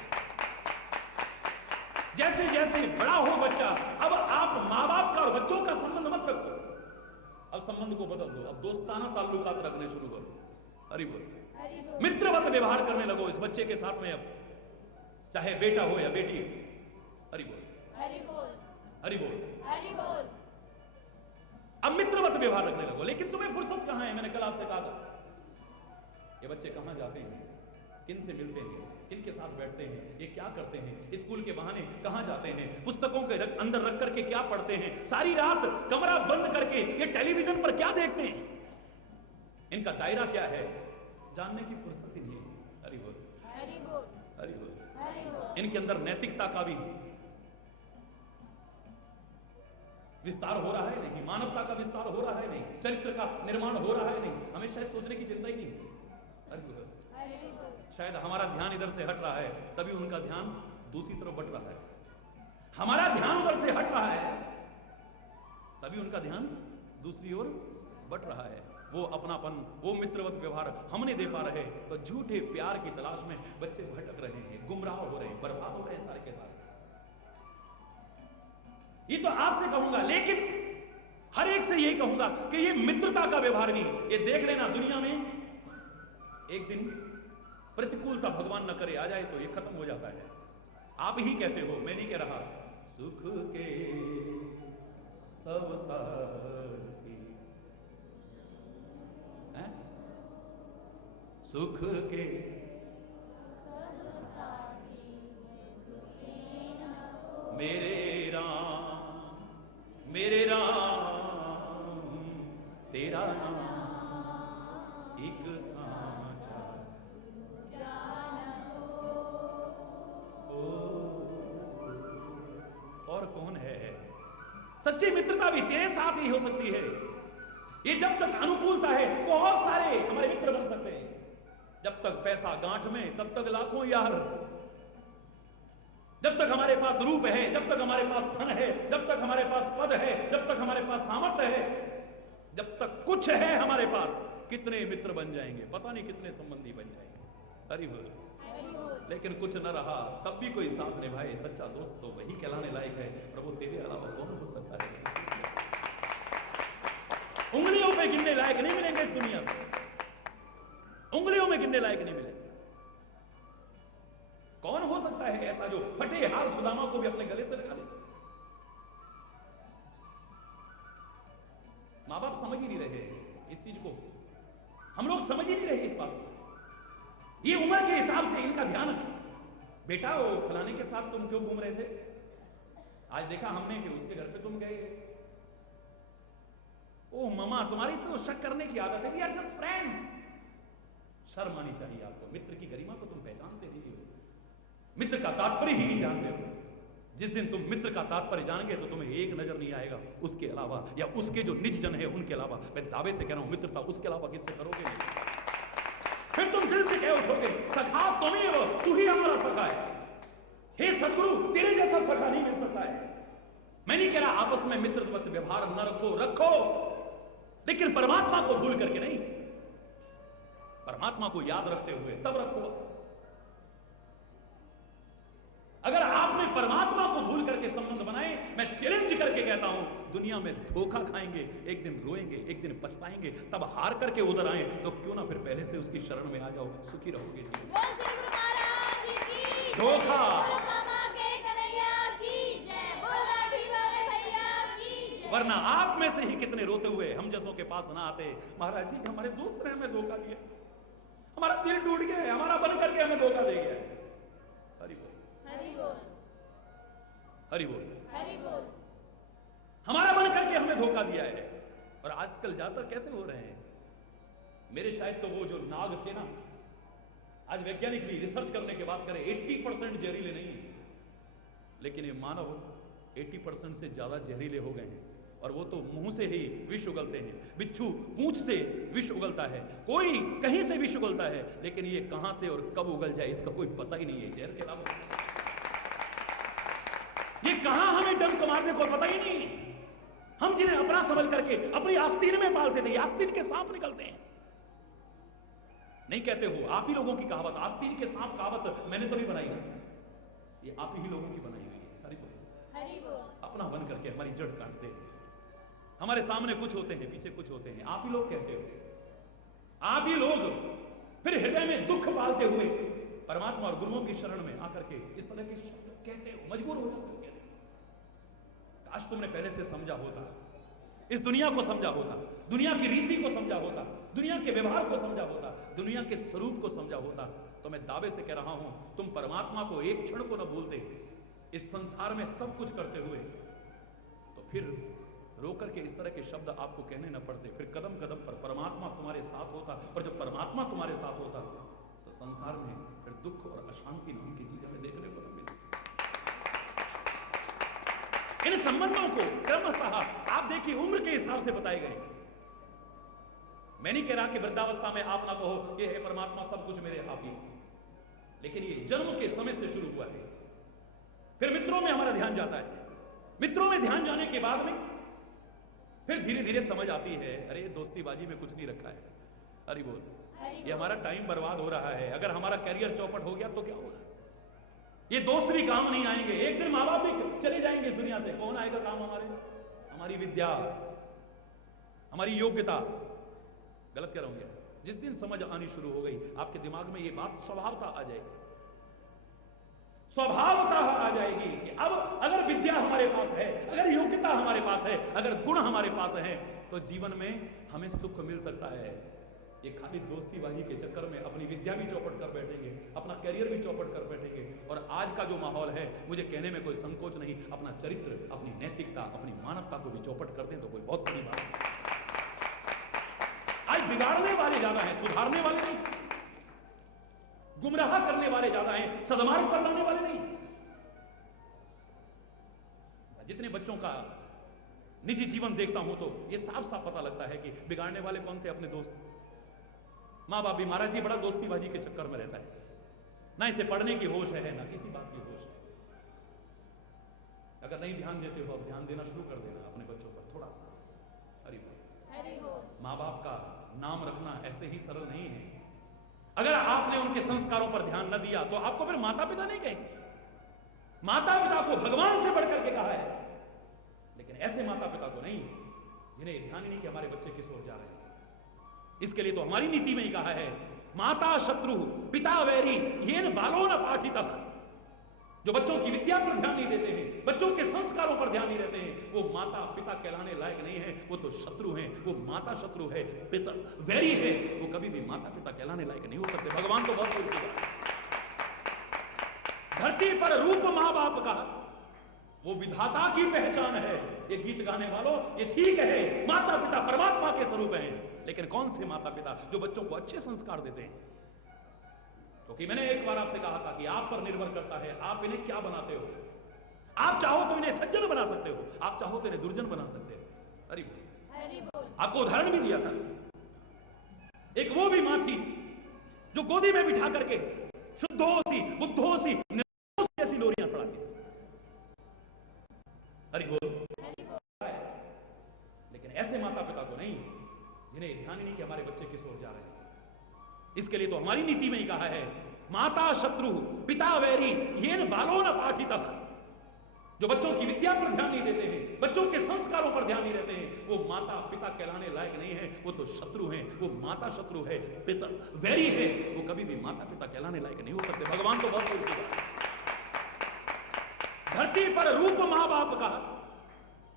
जैसे जैसे बड़ा हो बच्चा, अब आप माँ बाप का और बच्चों का संबंध मत रखो, अब संबंध को बदल दो, अब दोस्ताना ताल्लुकात रखने शुरू करो। हरि बोल, मित्रवत व्यवहार करने लगो इस बच्चे के साथ में, अब चाहे बेटा हो या बेटी हो। हरि बोल, हरि बोल, हरि बोल, हरि बोल। अब मित्रवत व्यवहार रखने लगो। लेकिन तुम्हें फुर्सत कहां है? मैंने कल आपसे कहा था, ये बच्चे कहां जाते हैं, किन से मिलते हैं, किन के साथ बैठते हैं, ये क्या करते हैं, स्कूल के बहाने कहां जाते हैं, पुस्तकों के अंदर रख करके क्या पढ़ते हैं, सारी रात कमरा बंद करके ये टेलीविजन पर क्या देखते हैं, इनका दायरा क्या है, जानने की फुर्सत ही नहीं है। हरि बोल, हरि बोल, हरि बोल। हरि बोल। इनके अंदर नैतिकता का भी विस्तार हो रहा है नहीं, मानवता का विस्तार हो रहा है नहीं, चरित्र का निर्माण हो रहा है नहीं, हमें शायद सोचने की चिंता ही नहीं है। हरि बोल। शायद हमारा ध्यान इधर से हट रहा है, तभी उनका ध्यान दूसरी तरफ बट रहा है। हमारा ध्यान उधर से हट रहा है, तभी उनका ध्यान दूसरी ओर बट रहा है। वो अपनापन, वो मित्रवत व्यवहार हम नहीं दे पा रहे, तो झूठे प्यार की तलाश में बच्चे भटक रहे हैं, गुमराह हो रहे हैं, बर्बाद हो रहे हैं सारे के सारे। ये तो आपसे कहूंगा, लेकिन हर एक से यही कहूंगा कि ये मित्रता का व्यवहार भी, ये देख लेना, दुनिया में एक दिन प्रतिकूलता भगवान न करे आ जाए तो ये खत्म हो जाता है। आप ही कहते हो, मैं नहीं कह रहा। सुख के सब साथी हैं? सुख के मेरे राम तेरा नाम एक साचा और कौन है? सच्ची मित्रता भी तेरे साथ ही हो सकती है। ये जब तक अनुकूलता है, बहुत सारे हमारे मित्र बन सकते हैं, जब तक पैसा गांठ में तब तक लाखों यार। जब तक हमारे पास रूप है, जब तक हमारे पास धन है, जब तक हमारे पास पद है, जब तक हमारे पास सामर्थ्य है, जब तक कुछ है हमारे पास, कितने मित्र बन जाएंगे, पता नहीं कितने संबंधी बन जाएंगे। हरि बोल। लेकिन कुछ न रहा तब भी कोई साथ निभाए, सच्चा दोस्त तो वही कहलाने लायक है। प्रभु तेरे अलावा कौन हो सकता है? उंगलियों पे गिनने लायक नहीं मिलेंगे इस दुनिया में, उंगलियों में गिनने लायक नहीं मिलेंगे। कौन हो सकता है ऐसा जो फटे हाल सुदामा को भी अपने गले से लगा ले? मां बाप समझ ही नहीं रहे इस चीज को, हम लोग समझ ही नहीं रहे इस बात को। ये उम्र के हिसाब से इनका ध्यान, बेटा वो फलाने के साथ तुम क्यों घूम रहे थे, आज देखा हमने कि उसके घर पे तुम गए। ओ मामा तुम्हारी तो शक करने की आदत है, वी आर जस्ट फ्रेंड्स। शर्म आनी चाहिए आपको, मित्र की गरिमा को तुम पहचानते नहीं हो, मित्र का तात्पर्य ही नहीं जानते हो। जिस दिन तुम मित्र का तात्पर्य जानेंगे तो तुम्हें एक नजर नहीं आएगा उसके अलावा, या उसके जो निज जन है उनके अलावा। मैं दावे से कह रहा हूं मित्रता उसके अलावा किससे करोगे नहीं। फिर तुम दिल से कह उठोगे सखा तुमेव, तू ही हमारा सखा है। हे सदगुरु तेरे जैसा सखा नहीं मिल सकता है। मैं नहीं कह रहा आपस में मित्रवत व्यवहार न रखो, रखो, लेकिन परमात्मा को भूल करके नहीं, परमात्मा को याद रखते हुए तब रखो। अगर आपने परमात्मा को भूल करके संबंध बनाए, मैं चैलेंज करके कहता हूं दुनिया में धोखा खाएंगे, एक दिन रोएंगे, एक दिन पछताएंगे, तब हार करके उधर आए तो क्यों ना फिर पहले से उसकी शरण में आ जाओ, सुखी रहोगे जी। बोल श्री गुरु महाराज की जय। धोखा, बोलो कामा के कन्हैया की जय। बोलो लाठी वाले भैया की जय। वरना आप में से ही कितने रोते हुए हम जैसों के पास ना आते, महाराज जी हमारे दोस्त ने हमें धोखा दिया, हमारा दिल टूट गया है, हमारा बन करके हमें धोखा दे गया है। हरि बोल, हरि बोल, हरि बोल, हरि बोल। हमारा बन करके हमें धोखा दिया है। और आजकल ज्यादातर कैसे हो रहे हैं, मेरे शायद तो वो जो नाग थे ना, आज वैज्ञानिक भी रिसर्च करने के बाद करें 80% जहरीले नहीं है, लेकिन ये मानव 80% से ज्यादा जहरीले हो गए हैं। और वो तो मुंह से ही विष उगलते हैं, बिच्छू पूंछ से विष उगलता है, कोई कहीं से विष उगलता है, लेकिन ये कहां से और कब उगल जाए इसका कोई पता ही नहीं है। जहर के अलावा ये कहां हमें डंक मारने को पता ही नहीं। हम जिन्हें अपना समझ करके अपनी आस्तीन में पालते थे, आस्तीन के सांप निकलते हैं। नहीं कहते हो आप ही लोगों की कहावत, आस्तीन के सांप कहावत मैंने तो नहीं बनाई ना, ये आप ही लोगों की बनाई हुई है। हरि बोल, हरि बोल। अपना बन करके हमारी जड़ काटते हैं। हमारे सामने कुछ होते हैं, पीछे कुछ होते हैं, आप ही लोग कहते हो, आप ही लोग फिर हृदय में दुख पालते हुए परमात्मा और गुरुओं की शरण में आकर के इस तरह के शब्द कहते हो, मजबूर हो जाते हो कहते। काश तुमने पहले से समझा होता, इस दुनिया को समझा होता, दुनिया की रीति को समझा होता, दुनिया के व्यवहार को समझा होता, दुनिया के स्वरूप को समझा होता, तो मैं दावे से कह रहा हूं तुम परमात्मा को एक क्षण को न भूलते, इस संसार में सब कुछ करते हुए, तो फिर रोकर के इस तरह के शब्द आपको कहने न पड़ते। फिर कदम कदम पर परमात्मा तुम्हारे साथ होता, और जब परमात्मा तुम्हारे साथ होता तो संसार में फिर दुख और अशांति नाम की चीज हमें देखने को न मिलती। इन संबंधों को क्रमशः आप देखिए उम्र के हिसाब से बताए गए। मैं नहीं कह रहा कि वृद्धावस्था में आप ना कहो ये है परमात्मा सब कुछ मेरे आप ही, लेकिन ये जन्म के समय से शुरू हुआ है। फिर मित्रों में हमारा ध्यान जाता है, मित्रों में ध्यान जाने के बाद में फिर धीरे धीरे समझ आती है अरे दोस्ती बाजी में कुछ नहीं रखा है। हरि बोल, ये हमारा टाइम बर्बाद हो रहा है। अगर हमारा कैरियर चौपट हो गया तो क्या होगा, ये दोस्त भी काम नहीं आएंगे, एक दिन माँ बाप भी चले जाएंगे इस दुनिया से, कौन आएगा काम हमारे? हमारी विद्या, हमारी योग्यता। गलत कह रहा हूं क्या? जिस दिन समझ आनी शुरू हो गई आपके दिमाग में ये बात स्वभावतः आ जाएगी, स्वभावतः आ जाएगी कि अब अगर विद्या हमारे पास है, अगर योग्यता हमारे पास है, अगर गुण हमारे पास है, तो जीवन में हमें सुख मिल सकता है। ये खाली दोस्तीबाजी के चक्कर में अपनी विद्या भी चौपट कर बैठेंगे, अपना करियर भी चौपट कर बैठेंगे। और आज का जो माहौल है, मुझे कहने में कोई संकोच नहीं, अपना चरित्र, अपनी नैतिकता, अपनी मानवता को भी चौपट कर दें तो कोई बहुत बड़ी बात है। आज बिगाड़ने वाले ज्यादा हैं, सुधारने वाले नहीं, गुमराह करने वाले ज्यादा हैं, सदमार्ग पर लाने वाले नहीं। जितने बच्चों का निजी जीवन देखता हूं तो ये साफ साफ पता लगता है कि बिगाड़ने वाले कौन थे? अपने दोस्त। माँ बाप भी महाराज जी बड़ा दोस्तीबाजी के चक्कर में रहता है, ना इसे पढ़ने की होश है ना किसी बात की होश है। अगर नहीं ध्यान देते हो, अब ध्यान देना शुरू कर देना अपने बच्चों पर थोड़ा सा। हरि बोल। माँ बाप का नाम रखना ऐसे ही सरल नहीं है। अगर आपने उनके संस्कारों पर ध्यान न दिया तो आपको फिर माता पिता नहीं कहेंगे। माता पिता को भगवान से बढ़कर के कहा है, लेकिन ऐसे माता पिता को नहीं जिन्हें ध्यान ही नहीं कि हमारे बच्चे किस ओर जा रहे हैं। इसके लिए तो हमारी नीति में ही कहा है, माता शत्रु पिता वैरी येन बालो न पाठितः। जो बच्चों की विद्या पर ध्यान नहीं देते हैं, बच्चों के संस्कारों पर ध्यान नहीं रहते हैं, वो माता पिता कहलाने लायक नहीं है, वो तो शत्रु हैं। वो माता शत्रु है, पिता वैरी है, वो कभी भी माता पिता कहलाने लायक नहीं हो सकते। भगवान तो बहुत बोलते हैं, धरती पर रूप मां बाप का वो विधाता की पहचान है। ये गीत गाने वालों, ये ठीक है, माता पिता परमात्मा के स्वरूप हैं, लेकिन कौन से माता पिता जो बच्चों को अच्छे संस्कार देते हैं। क्योंकि मैंने एक बार आपसे कहा था कि आप पर निर्भर करता है आप इन्हें क्या बनाते हो। आप चाहो तो इन्हें सज्जन बना सकते हो, आप चाहो तो इन्हें दुर्जन बना सकते हो। हरि बोल। आपको उदाहरण भी दिया था, एक वो भी मां थी जो गोदी में बिठा करके शुद्धोसी बुद्धोसी जैसी लोरियां पढ़ाती थी। हरि बोल। लेकिन ऐसे माता पिता को नहीं जिन्हें ध्यान ही नहीं कि हमारे बच्चे किस ओर जा रहे हैं। इसके लिए तो हमारी नीति में ही कहा है, माता शत्रु पिता वैरी येन बालो न पाठितः। जो बच्चों की विद्या पर ध्यान नहीं देते हैं, बच्चों के संस्कारों पर ध्यान नहीं रहते हैं, वो माता पिता कहलाने लायक नहीं है, वो तो शत्रु हैं। वो माता शत्रु है, पिता वैरी है, वो कभी भी माता पिता कहलाने लायक नहीं हो सकते। भगवान तो बहुत बोलते हैं, धरती पर रूप मां बाप का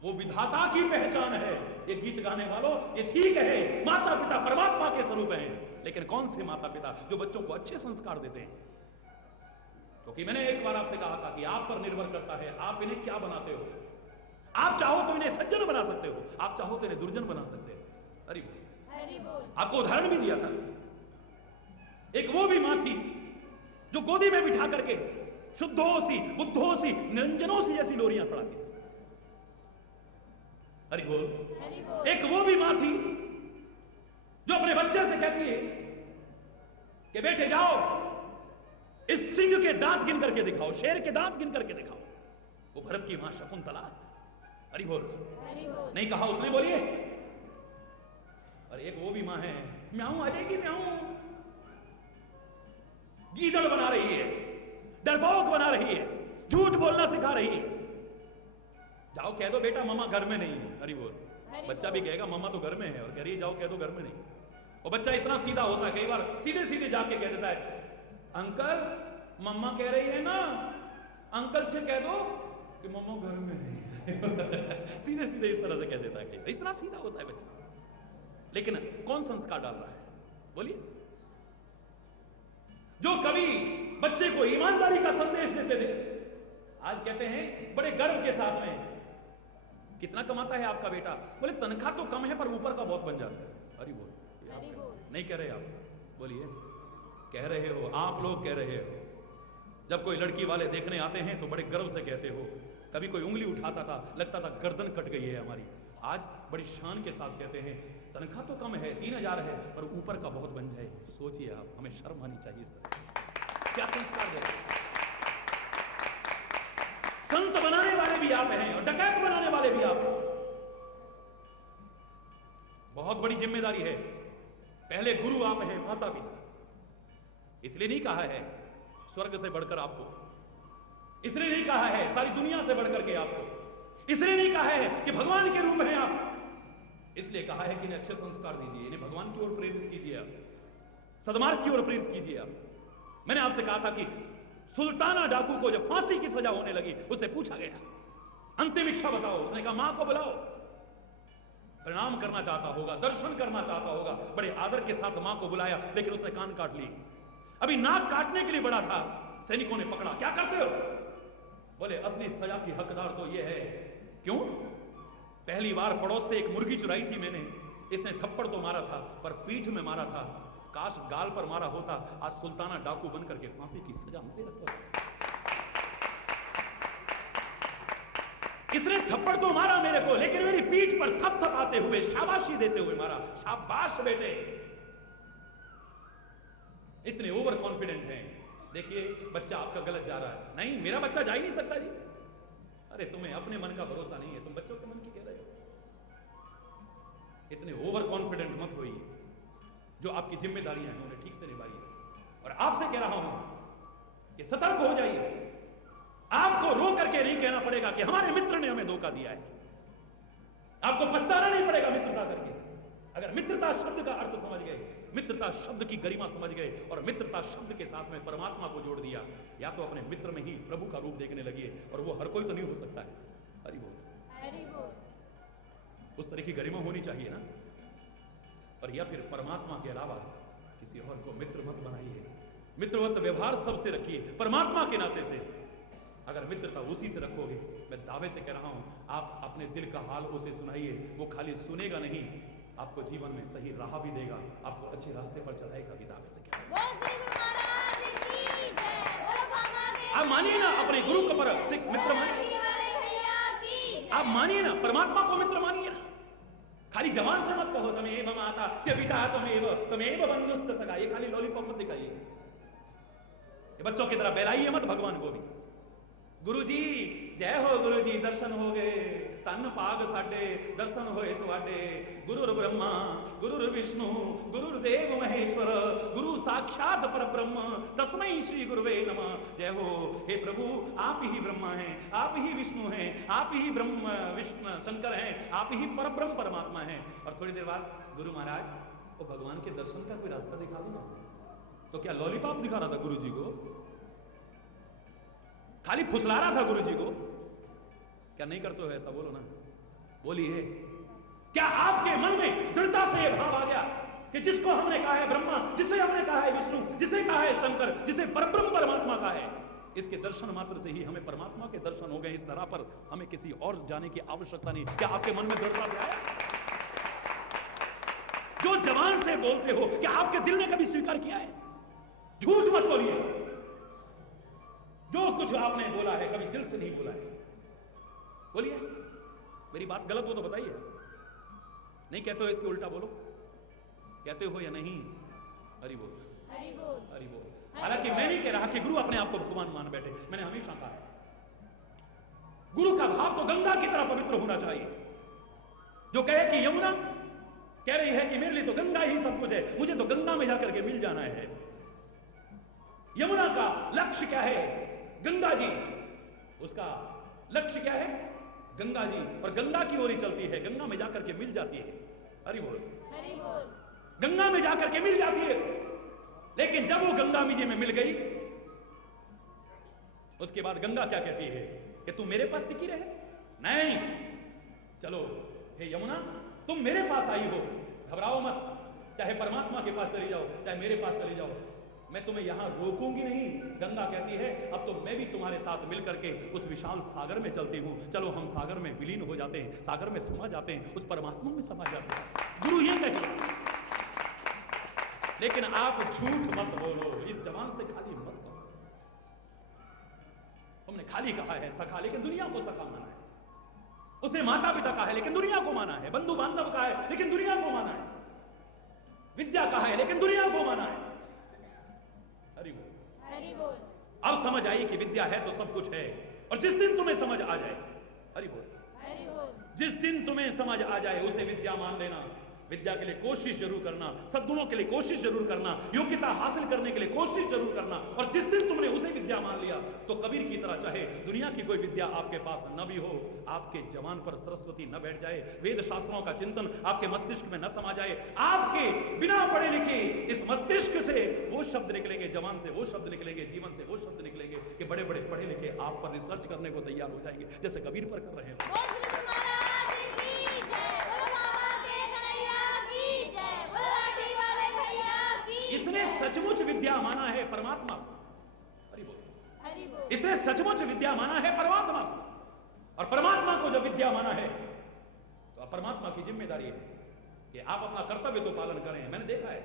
वो विधाता की पहचान है। ये गीत गाने वालों, ये ठीक है, माता पिता परमात्मा के स्वरूप हैं, लेकिन कौन से माता पिता जो बच्चों को अच्छे संस्कार देते हैं। क्योंकि मैंने एक बार आपसे कहा था कि आप पर निर्भर करता है आप इन्हें क्या बनाते हो। आप चाहो तो इन्हें सज्जन बना सकते हो, आप चाहो तो इन्हें दुर्जन बना सकते हो। हरि बोल। आपको उदाहरण भी दिया था, एक वो भी मां थी जो गोदी में बिठा करके शुद्धोसी बुद्धोसी निरंजनोसी जैसी लोरियां पढ़ाती थी। हरि बोल। एक वो भी मां थी जो अपने बच्चे से कहती है कि बेटे जाओ इस सिंह के दांत गिन करके दिखाओ, शेर के दांत गिन करके दिखाओ। वो भरत की मां शकुंतला। हरि बोल। नहीं कहा उसने, बोलिए। और एक वो भी मां है, म्याऊं आ जाएगी म्याऊं, गीदड़ बना रही है, डरपोक बना रही है, झूठ बोलना सिखा रही है। जाओ कह दो बेटा मम्मा घर में नहीं है। हरि बोल। बच्चा भी कहेगा मम्मा तो घर में है, और कह रही जाओ कह दो घर में नहीं। और बच्चा इतना सीधा होता है, कई बार सीधे सीधे जाके कह देता है, अंकल मम्मा कह रही है ना, अंकल से कह दो कि मम्मा घर में है। सीधे सीधे इस तरह से कह देता है, इतना सीधा होता है बच्चा। लेकिन कौन संस्कार डाल रहा है, बोलिए। जो कभी बच्चे को ईमानदारी का संदेश देते थे, आज कहते हैं बड़े गर्व के साथ में, कितना कमाता है आपका बेटा? बोले तनख्वाह तो कम है पर ऊपर का बहुत बन जाता है। हरि बोल। नहीं कह रहे आप, बोलिए। कह रहे हो, आप लोग कह रहे हो। जब कोई लड़की वाले देखने आते हैं तो बड़े गर्व से कहते हो, कभी कोई उंगली उठाता था लगता था गर्दन कट गई है हमारी, आज बड़ी शान के साथ कहते हैं तनख्वाह तो कम है 3000 है पर ऊपर का बहुत बन जाए। सोचिए आप, हमें शर्म आनी चाहिए इस तरह। क्या संस्कार है? संत बनाने वाले भी आप हैं और डकैत बनाने वाले भी आप हैं। बहुत बड़ी जिम्मेदारी है। पहले गुरु आप हैं, माता पिता। इसलिए नहीं कहा है स्वर्ग से बढ़कर आपको, इसलिए नहीं कहा है सारी दुनिया से बढ़कर के आपको, इसलिए नहीं कहा है कि भगवान के रूप हैं आप, इसलिए कहा है कि इन्हें अच्छे संस्कार दीजिए, इन्हें भगवान की ओर प्रेरित कीजिए, आप सद्मार्ग की ओर प्रेरित कीजिए। आप मैंने आपसे कहा था कि सुल्ताना डाकू को जब फांसी की सजा होने लगी, उससे पूछा गया अंतिम इच्छा बताओ, उसने कहा मां को बुलाओ। प्रणाम करना चाहता होगा, दर्शन करना चाहता होगा, बड़े आदर के साथ मां को बुलाया, लेकिन उसने कान काट लिए। अभी नाक काटने के लिए बड़ा था, सैनिकों ने पकड़ा, क्या करते हो? बोले असली सजा की हकदार तो ये है। क्यों? पहली बार पड़ोस से एक मुर्गी चुराई थी मैंने, इसने थप्पड़ तो मारा था पर पीठ में मारा था, काश गाल पर मारा होता, आज सुल्ताना डाकू बनकर के फांसी की सजा मुझे रखता। इसने थप्पड़ तो मारा मेरे को, लेकिन मेरी पीठ पर थप थप आते हुए, शाबाशी देते हुए मारा। शाबाश बेटे, इतने ओवर कॉन्फिडेंट हैं। देखिए बच्चा आपका गलत जा रहा है, नहीं मेरा बच्चा जा ही नहीं सकता जी। अरे तुम्हें अपने मन का भरोसा नहीं है, तुम बच्चों के मन की कह रहे हो। इतने ओवर कॉन्फिडेंट मत होइए, जो आपकी जिम्मेदारियां हैं उन्हें ठीक से निभाइए। और आपसे कह रहा हूं कि सतर्क हो जाइए। आपको रो करके नहीं कहना पड़ेगा कि हमारे मित्र ने हमें धोखा दिया है, आपको पछताना नहीं पड़ेगा मित्रता करके। अगर मित्रता शब्द का अर्थ समझ गए, मित्रता शब्द की गरिमा समझ गए और मित्रता शब्द के साथ में परमात्मा को जोड़ दिया, या तो अपने मित्र में ही प्रभु का रूप देखने लगिए, और वो हर कोई तो नहीं हो सकता है। हरि बोल, हरि बोल। उस तरह की गरिमा होनी चाहिए ना। और या फिर परमात्मा के अलावा किसी और को मित्र मत बनाइए। मित्रवत व्यवहार सबसे रखिए परमात्मा के नाते से। अगर मित्रता उसी से रखोगे, मैं दावे से कह रहा हूं, आप अपने दिल का हाल उसे सुनाइए, वो खाली सुनेगा नहीं, आपको जीवन में सही राह भी देगा, आपको अच्छे रास्ते पर चलाएगा भी। दावे से कह रहा हूं, बोल श्री गुरु महाराज की जय। बोलो बाबा के आप मानिए ना अपने गुरु को पर सिख मित्र मानिए, लाठी वाले भैया की जय। आप मानिए ना परमात्मा को मित्र मानिए ना। खाली जवान से मत कहो तमेव माता च पिता तमेव बंधुश्च सखा, ये खाली लॉलीपॉप मत दिखाइए, ये बच्चों की तरह बहलाइए मत भगवान को भी। गुरुजी जय हो, गुरुजी दर्शन हो गए, तन पाग साडे दर्शन होए तुहाडे। गुरुर ब्रह्मा गुरुर विष्णु गुरुर्देव महेश्वर, गुरु साक्षात परब्रह्म तस्मै श्री गुरुवे नमः। जय हो हे प्रभु, आप ही ब्रह्मा हैं, आप ही विष्णु हैं, आप ही ब्रह्म विष्णु शंकर हैं, आप ही परब्रह्म परमात्मा हैं। और थोड़ी देर बाद गुरु महाराज वो भगवान के दर्शन का कोई रास्ता दिखा दो ना। तो क्या लॉलीपॉप दिखा रहा था गुरु जी को, खाली फुसला रहा था गुरु जी को? क्या नहीं करते हो ऐसा? बोलो ना, बोलिए। क्या आपके मन में दृढ़ता से यह भाव आ गया कि जिसको हमने कहा है ब्रह्मा, जिसे हमने कहा है विष्णु, जिसे कहा है शंकर, जिसे परब्रह्म परमात्मा का है, इसके दर्शन मात्र से ही हमें परमात्मा के दर्शन हो गए इस तरह पर, हमें किसी और जाने की आवश्यकता नहीं। क्या आपके मन में दृढ़ता से आया? जो जवान से बोलते हो, क्या आपके दिल ने कभी स्वीकार किया है? झूठ मत बोलिए। जो कुछ आपने बोला है कभी दिल से नहीं बोला है, बोलिए। मेरी बात गलत हो तो बताइए। नहीं कहते हो इसके उल्टा बोलो, कहते हो या नहीं? हरि बोल, हरि बोल, हरि बोल। हालांकि मैं नहीं कह रहा कि गुरु अपने आप को भगवान मान बैठे, मैंने हमेशा कहा है गुरु का भाव तो गंगा की तरह पवित्र होना चाहिए। जो कहे कि यमुना कह रही है कि मेरे लिए तो गंगा ही सब कुछ है, मुझे तो गंगा में जाकर के मिल जाना है। यमुना का लक्ष्य क्या है? गंगा जी। उसका लक्ष्य क्या है? गंगा जी। और गंगा की ओर ही चलती है, गंगा में जाकर के मिल जाती है। हरि बोल, हरि बोल। गंगा में जाकर के मिल जाती है। लेकिन जब वो गंगा जी में मिल गई, उसके बाद गंगा क्या कहती है कि तू मेरे पास टिकी रहे? नहीं, चलो हे यमुना तुम मेरे पास आई हो, घबराओ मत, चाहे परमात्मा के पास चली जाओ, चाहे मेरे पास चली जाओ, मैं तुम्हें यहां रोकूंगी नहीं। गंगा कहती है अब तो मैं भी तुम्हारे साथ मिलकर के उस विशाल सागर में चलती हूं, चलो हम सागर में विलीन हो जाते हैं, सागर में समा जाते हैं, उस परमात्मा में समा जाते हैं। गुरु ये कहे। लेकिन आप झूठ मत बोलो, इस जवान से खाली मत कहो। हमने खाली कहा है सखा, लेकिन दुनिया को सखा माना है। उसे माता पिता कहा है लेकिन दुनिया को माना है। बंधु बांधव कहा है लेकिन दुनिया को माना है। विद्या कहा है लेकिन दुनिया को माना है। हरि बोल, हरि बोल। अब समझ आई कि विद्या है तो सब कुछ है। और जिस दिन तुम्हें समझ आ जाए, हरि बोल, हरि बोल। जिस दिन तुम्हें समझ आ जाए उसे विद्या मान लेना। विद्या के लिए कोशिश जरूर करना, सद्गुणों के लिए कोशिश जरूर करना, योग्यता हासिल करने के लिए कोशिश जरूर करना। और जिस दिन तुमने उसे विद्या मान लिया तो कबीर की तरह चाहे दुनिया की कोई विद्या आपके पास न भी हो, आपके जवान पर सरस्वती न बैठ जाए, वेद शास्त्रों का चिंतन आपके मस्तिष्क में न समा जाए, आपके बिना पढ़े लिखे इस मस्तिष्क से वो शब्द निकलेंगे, जवान से वो शब्द निकलेंगे, जीवन से वो शब्द निकलेंगे कि बड़े बड़े पढ़े लिखे आप पर रिसर्च करने को तैयार हो जाएंगे, जैसे कबीर पर कर रहे हैं। बोल श्री गुरु महाराज की जय। बोलो बाबा के कन्हैया की जय। बोलो लाठी वाले भैया की जय। इसने सचमुच विद्या माना है परमात्मा को। हरि बोल, हरि बोल। इसने सचमुच विद्या माना है परमात्मा को। और परमात्मा को जब विद्या माना है तो परमात्मा की जिम्मेदारी है कि आप अपना कर्तव्य तो पालन करें। मैंने देखा है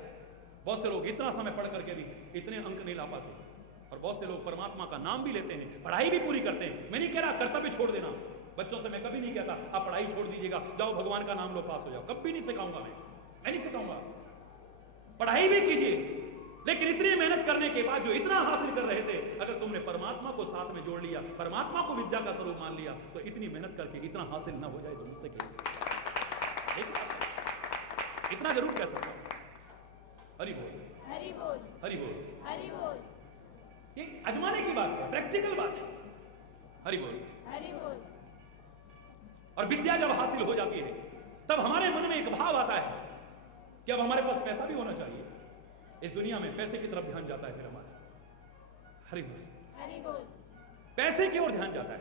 बहुत से लोग इतना समय पढ़ करके भी इतने अंक नहीं ला पाते, और बहुत से लोग परमात्मा का नाम भी लेते हैं, पढ़ाई भी पूरी करते हैं। मैं नहीं कह रहा कर्तव्य छोड़ देना, बच्चों से मैं कभी नहीं कहता आप पढ़ाई छोड़ दीजिएगा, जाओ भगवान का नाम लो पास हो जाओ, कभी नहीं सिखाऊंगा। मैं नहीं सिखाऊंगा। पढ़ाई भी कीजिए, लेकिन इतनी मेहनत करने के बाद जो इतना हासिल कर रहे थे, अगर तुमने परमात्मा को साथ में जोड़ लिया, परमात्मा को विद्या का स्वरूप मान लिया, तो इतनी मेहनत करके इतना हासिल ना हो जाए तो मुझसे क्या, इतना जरूर कह सकता हूं। हरि बोल, हरि बोल, हरि बोल, हरि बोल, ये अजमाने की बात है, प्रैक्टिकल बात है। हरि बोल, हरि बोल। और विद्या जब हासिल हो जाती है तब हमारे मन में एक भाव आता है कि अब हमारे पास पैसा भी होना चाहिए। इस दुनिया में पैसे की तरफ ध्यान जाता है फिर हमारा। हरि बोल, हरि बोल। पैसे की ओर ध्यान जाता है।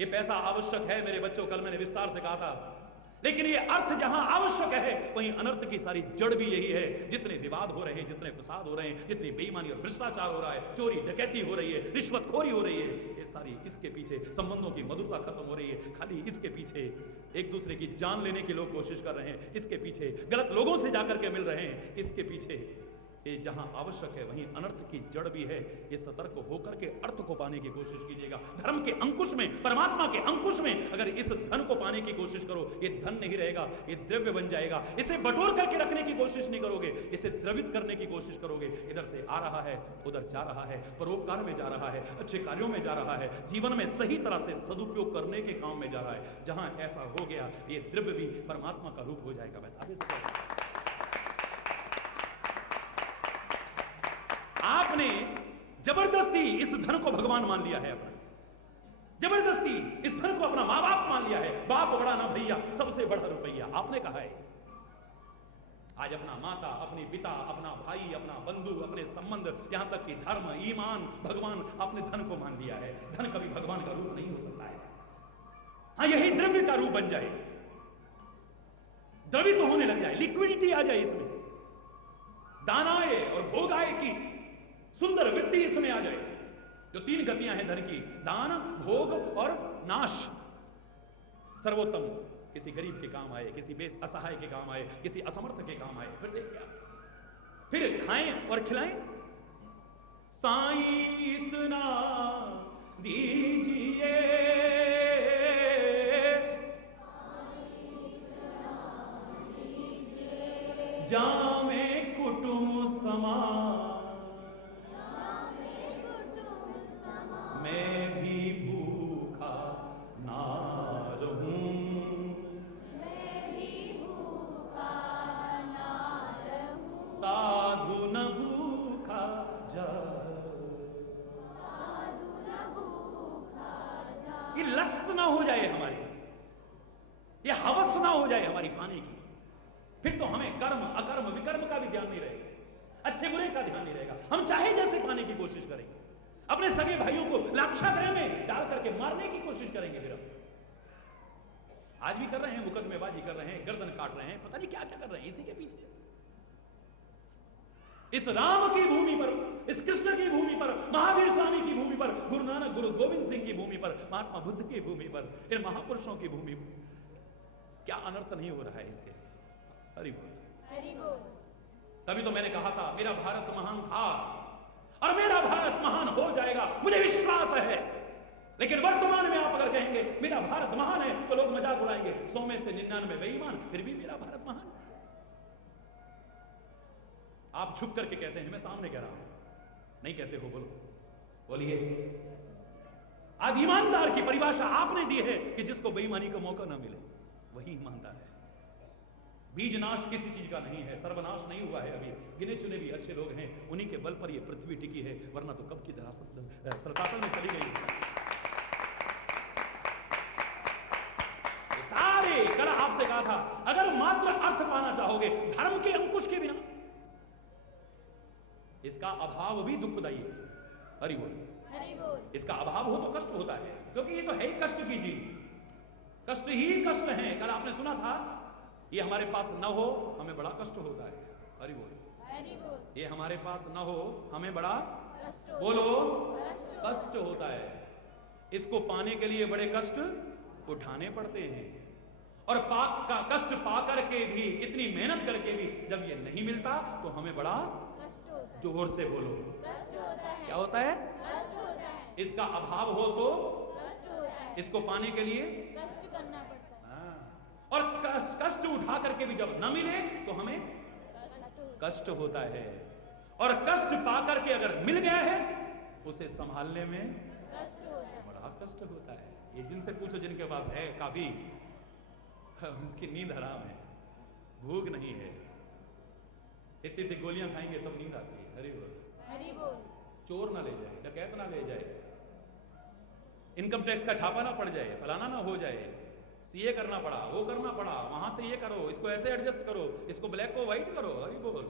ये पैसा आवश्यक है मेरे बच्चों, कल मैंने विस्तार से कहा था, लेकिन ये अर्थ जहां आवश्यक है वहीं अनर्थ की सारी जड़ भी यही है। जितने विवाद हो रहे हैं, जितने फसाद हो रहे हैं, जितनी बेईमानी और भ्रष्टाचार हो रहा है, चोरी डकैती हो रही है, रिश्वतखोरी हो रही है, ये सारी इसके पीछे, संबंधों की मधुरता खत्म हो रही है, खाली इसके पीछे एक दूसरे की जान लेने की लोग कोशिश कर रहे हैं, इसके पीछे गलत लोगों से जाकर के मिल रहे हैं, इसके पीछे ये जहां आवश्यक है वहीं अनर्थ की जड़ भी है। ये सतर्क होकर के अर्थ को पाने की कोशिश कीजिएगा। धर्म के अंकुश में, परमात्मा के अंकुश में अगर इस धन को पाने की कोशिश करो, ये धन नहीं रहेगा, ये द्रव्य बन जाएगा। इसे बटोर करके रखने की कोशिश नहीं करोगे, इसे द्रवित करने की कोशिश करोगे। इधर से आ रहा है, उधर जा रहा है, परोपकार में जा रहा है, अच्छे कार्यों में जा रहा है, जीवन में सही तरह से सदुपयोग करने के काम में जा रहा है। जहां ऐसा हो गया, ये द्रव्य भी परमात्मा का रूप हो जाएगा। मैं आगे से आपने जबरदस्ती इस धन को भगवान मान लिया है, अपना जबरदस्ती इस धन को अपना मां बाप मान लिया है। बाप बड़ा ना भैया, सबसे बड़ा रुपया आपने कहा है। आज अपना माता, अपनी पिता, अपना भाई, अपना बंधु, अपने संबंध, यहां तक कि धर्म, ईमान, भगवान, आपने धन को मान लिया है। धन कभी भगवान का रूप नहीं हो सकता है। हाँ, यही द्रव्य का रूप बन जाए, द्रवित होने लग जाए, लिक्विडिटी आ जाए, इसमें दान आए और भोग आए की सुंदर वृत्ति इसमें आ जाए। जो तीन गतियां हैं धन की, दान, भोग और नाश, सर्वोत्तम किसी गरीब के काम आए, किसी बेस असहाय के काम आए, किसी असमर्थ के काम आए। फिर देखिए आप, फिर खाएं और खिलाएं। साईं इतना दीजिए, जामे कुटुंब समान, मैं भी भूखा ना रहूं, मैं भी भूखा ना रहूं, साधु न भूखा जा, साधु न भूखा जा। ये लस्त ना हो जाए हमारी, ये हवस ना हो जाए हमारी पाने की। फिर तो हमें कर्म, अकर्म, विकर्म का भी ध्यान नहीं रहेगा, अच्छे बुरे का ध्यान नहीं रहेगा। हम चाहे जैसे पाने की कोशिश करेंगे, अपने सगे भाइयों को लाक्षागृह में डाल करके मारने की कोशिश करेंगे। फिर हम आज भी कर रहे हैं, मुकदमेबाजी कर रहे हैं, गर्दन काट रहे हैं, पता नहीं क्या क्या कर रहे हैं इसी के पीछे। इस राम की भूमि पर, इस कृष्ण की भूमि पर, महावीर स्वामी की भूमि पर, गुरु नानक, गुरु गोविंद सिंह की भूमि पर, महात्मा बुद्ध की भूमि पर, इन महापुरुषों की भूमि पर क्या अनर्थ नहीं हो रहा है इसके लिए। हरि बोल, हरि बोल। तभी तो मैंने कहा था मेरा भारत महान था और मेरा भारत महान हो जाएगा, मुझे विश्वास है। लेकिन वर्तमान में आप अगर कहेंगे मेरा भारत महान है तो लोग मजाक उड़ाएंगे, 100 में से 99 बेईमान, फिर भी मेरा भारत महान है। आप छुप करके कहते हैं, मैं सामने कह रहा हूं, नहीं कहते हो, बोलो, बोलिए। आज ईमानदार की परिभाषा आपने दी है कि जिसको बेईमानी का मौका ना मिले वही ईमानदार है। बीज नाश किसी चीज का नहीं है, सर्वनाश नहीं हुआ है अभी। गिने चुने भी अच्छे लोग हैं, उन्हीं के बल पर यह पृथ्वी टिकी है, वरना तो कब की सरतातल में चली गई। सारे कल आपसे कहा था, अगर मात्र अर्थ पाना चाहोगे धर्म के अंकुश के बिना, इसका अभाव भी दुखदायी है। हरि बोल, हरि बोल। इसका अभाव हो तो कष्ट होता है, क्योंकि ये तो है ही कष्ट की चीज, कष्ट ही कष्ट है। कल आपने सुना था, ये हमारे पास न हो हमें बड़ा कष्ट होता है। हरि बोल, हरि बोल। ये हमारे पास न हो हमें बड़ा कष्ट बोलो कष्ट कष्ट होता है। इसको पाने के लिए बड़े कष्ट उठाने पड़ते हैं, और कष्ट पा करके भी, कितनी मेहनत करके भी जब ये नहीं मिलता तो हमें बड़ा कष्ट होता है। जोर से बोलो कष्ट होता है। क्या होता है? कष्ट होता है। इसका अभाव हो तो कष्ट होता है। इसको पाने के लिए कष्ट करना पड़ता है। और कष्ट उठा करके भी जब न मिले तो हमें कष्ट होता है। कष्ट होता है। और कष्ट पाकर के अगर मिल गया है उसे संभालने में कष्ट हो जाए। बड़ा कष्ट होता है। ये जिनसे पूछो जिनके पास है काफी, उसकी नींद हराम है, भूख नहीं है, इतनी इतनी गोलियां खाएंगे तब नींद आती है। हरि बोल। हरि बोल। चोर ना ले जाए, डकैत ना ले जाए, इनकम टैक्स का छापा ना पड़ जाए, फलाना ना हो जाए, सीए करना पड़ा, वो करना पड़ा, वहां से ये करो, इसको ऐसे एडजस्ट करो, इसको ब्लैक को व्हाइट करो। हरि बोल।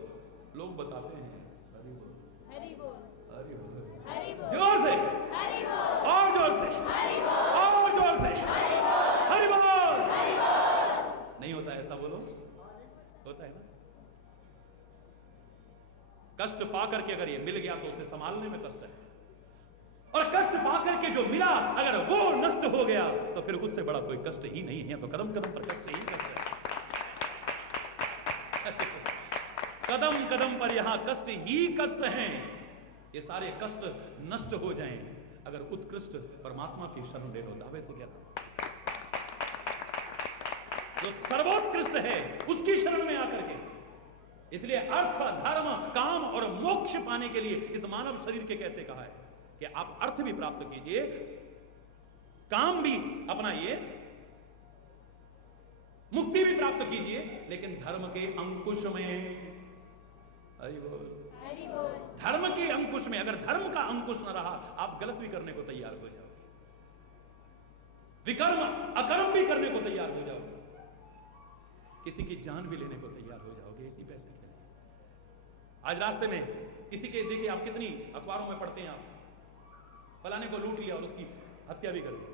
लोग बताते हैं। हरि बोल। हरि बोल। हरि बोल। हरि बोल। जोर से, हरि बोल। और जोर से, हरि बोल। और जोर से, हरि बोल। हरि बोल। हरि बोल। नहीं होता ऐसा? बोलो। होता है ना? कष्ट पाकर के अगर ये मिल गया तो उसे संभालने में कष्ट है, और कष्ट पाकर के जो मिला अगर वो नष्ट हो गया तो फिर उससे बड़ा कोई कष्ट ही नहीं है। तो कदम कदम पर कष्ट ही कष्ट है। कदम कदम पर यहां कष्ट ही कष्ट हैं। ये सारे कष्ट नष्ट हो जाएं अगर उत्कृष्ट परमात्मा की शरण ले लो। दावे से कहना, जो सर्वोत्कृष्ट है उसकी शरण में आकर के। इसलिए अर्थ, धर्म, काम और मोक्ष पाने के लिए इस मानव शरीर के कहते कहा है कि आप अर्थ भी प्राप्त कीजिए, काम भी अपनाइए, मुक्ति भी प्राप्त कीजिए, लेकिन धर्म के अंकुश में। हरि बोल। हरि बोल। धर्म के अंकुश में। अगर धर्म का अंकुश न रहा आप गलत भी करने को तैयार हो जाओगे, विकर्म अकर्म भी करने को तैयार हो जाओगे, किसी की जान भी लेने को तैयार हो जाओगे इसी पैसे के लिए। आज रास्ते में किसी के, देखिए आप कितनी अखबारों में पढ़ते हैं, आप फलाने को लूट लिया और उसकी हत्या भी कर दी।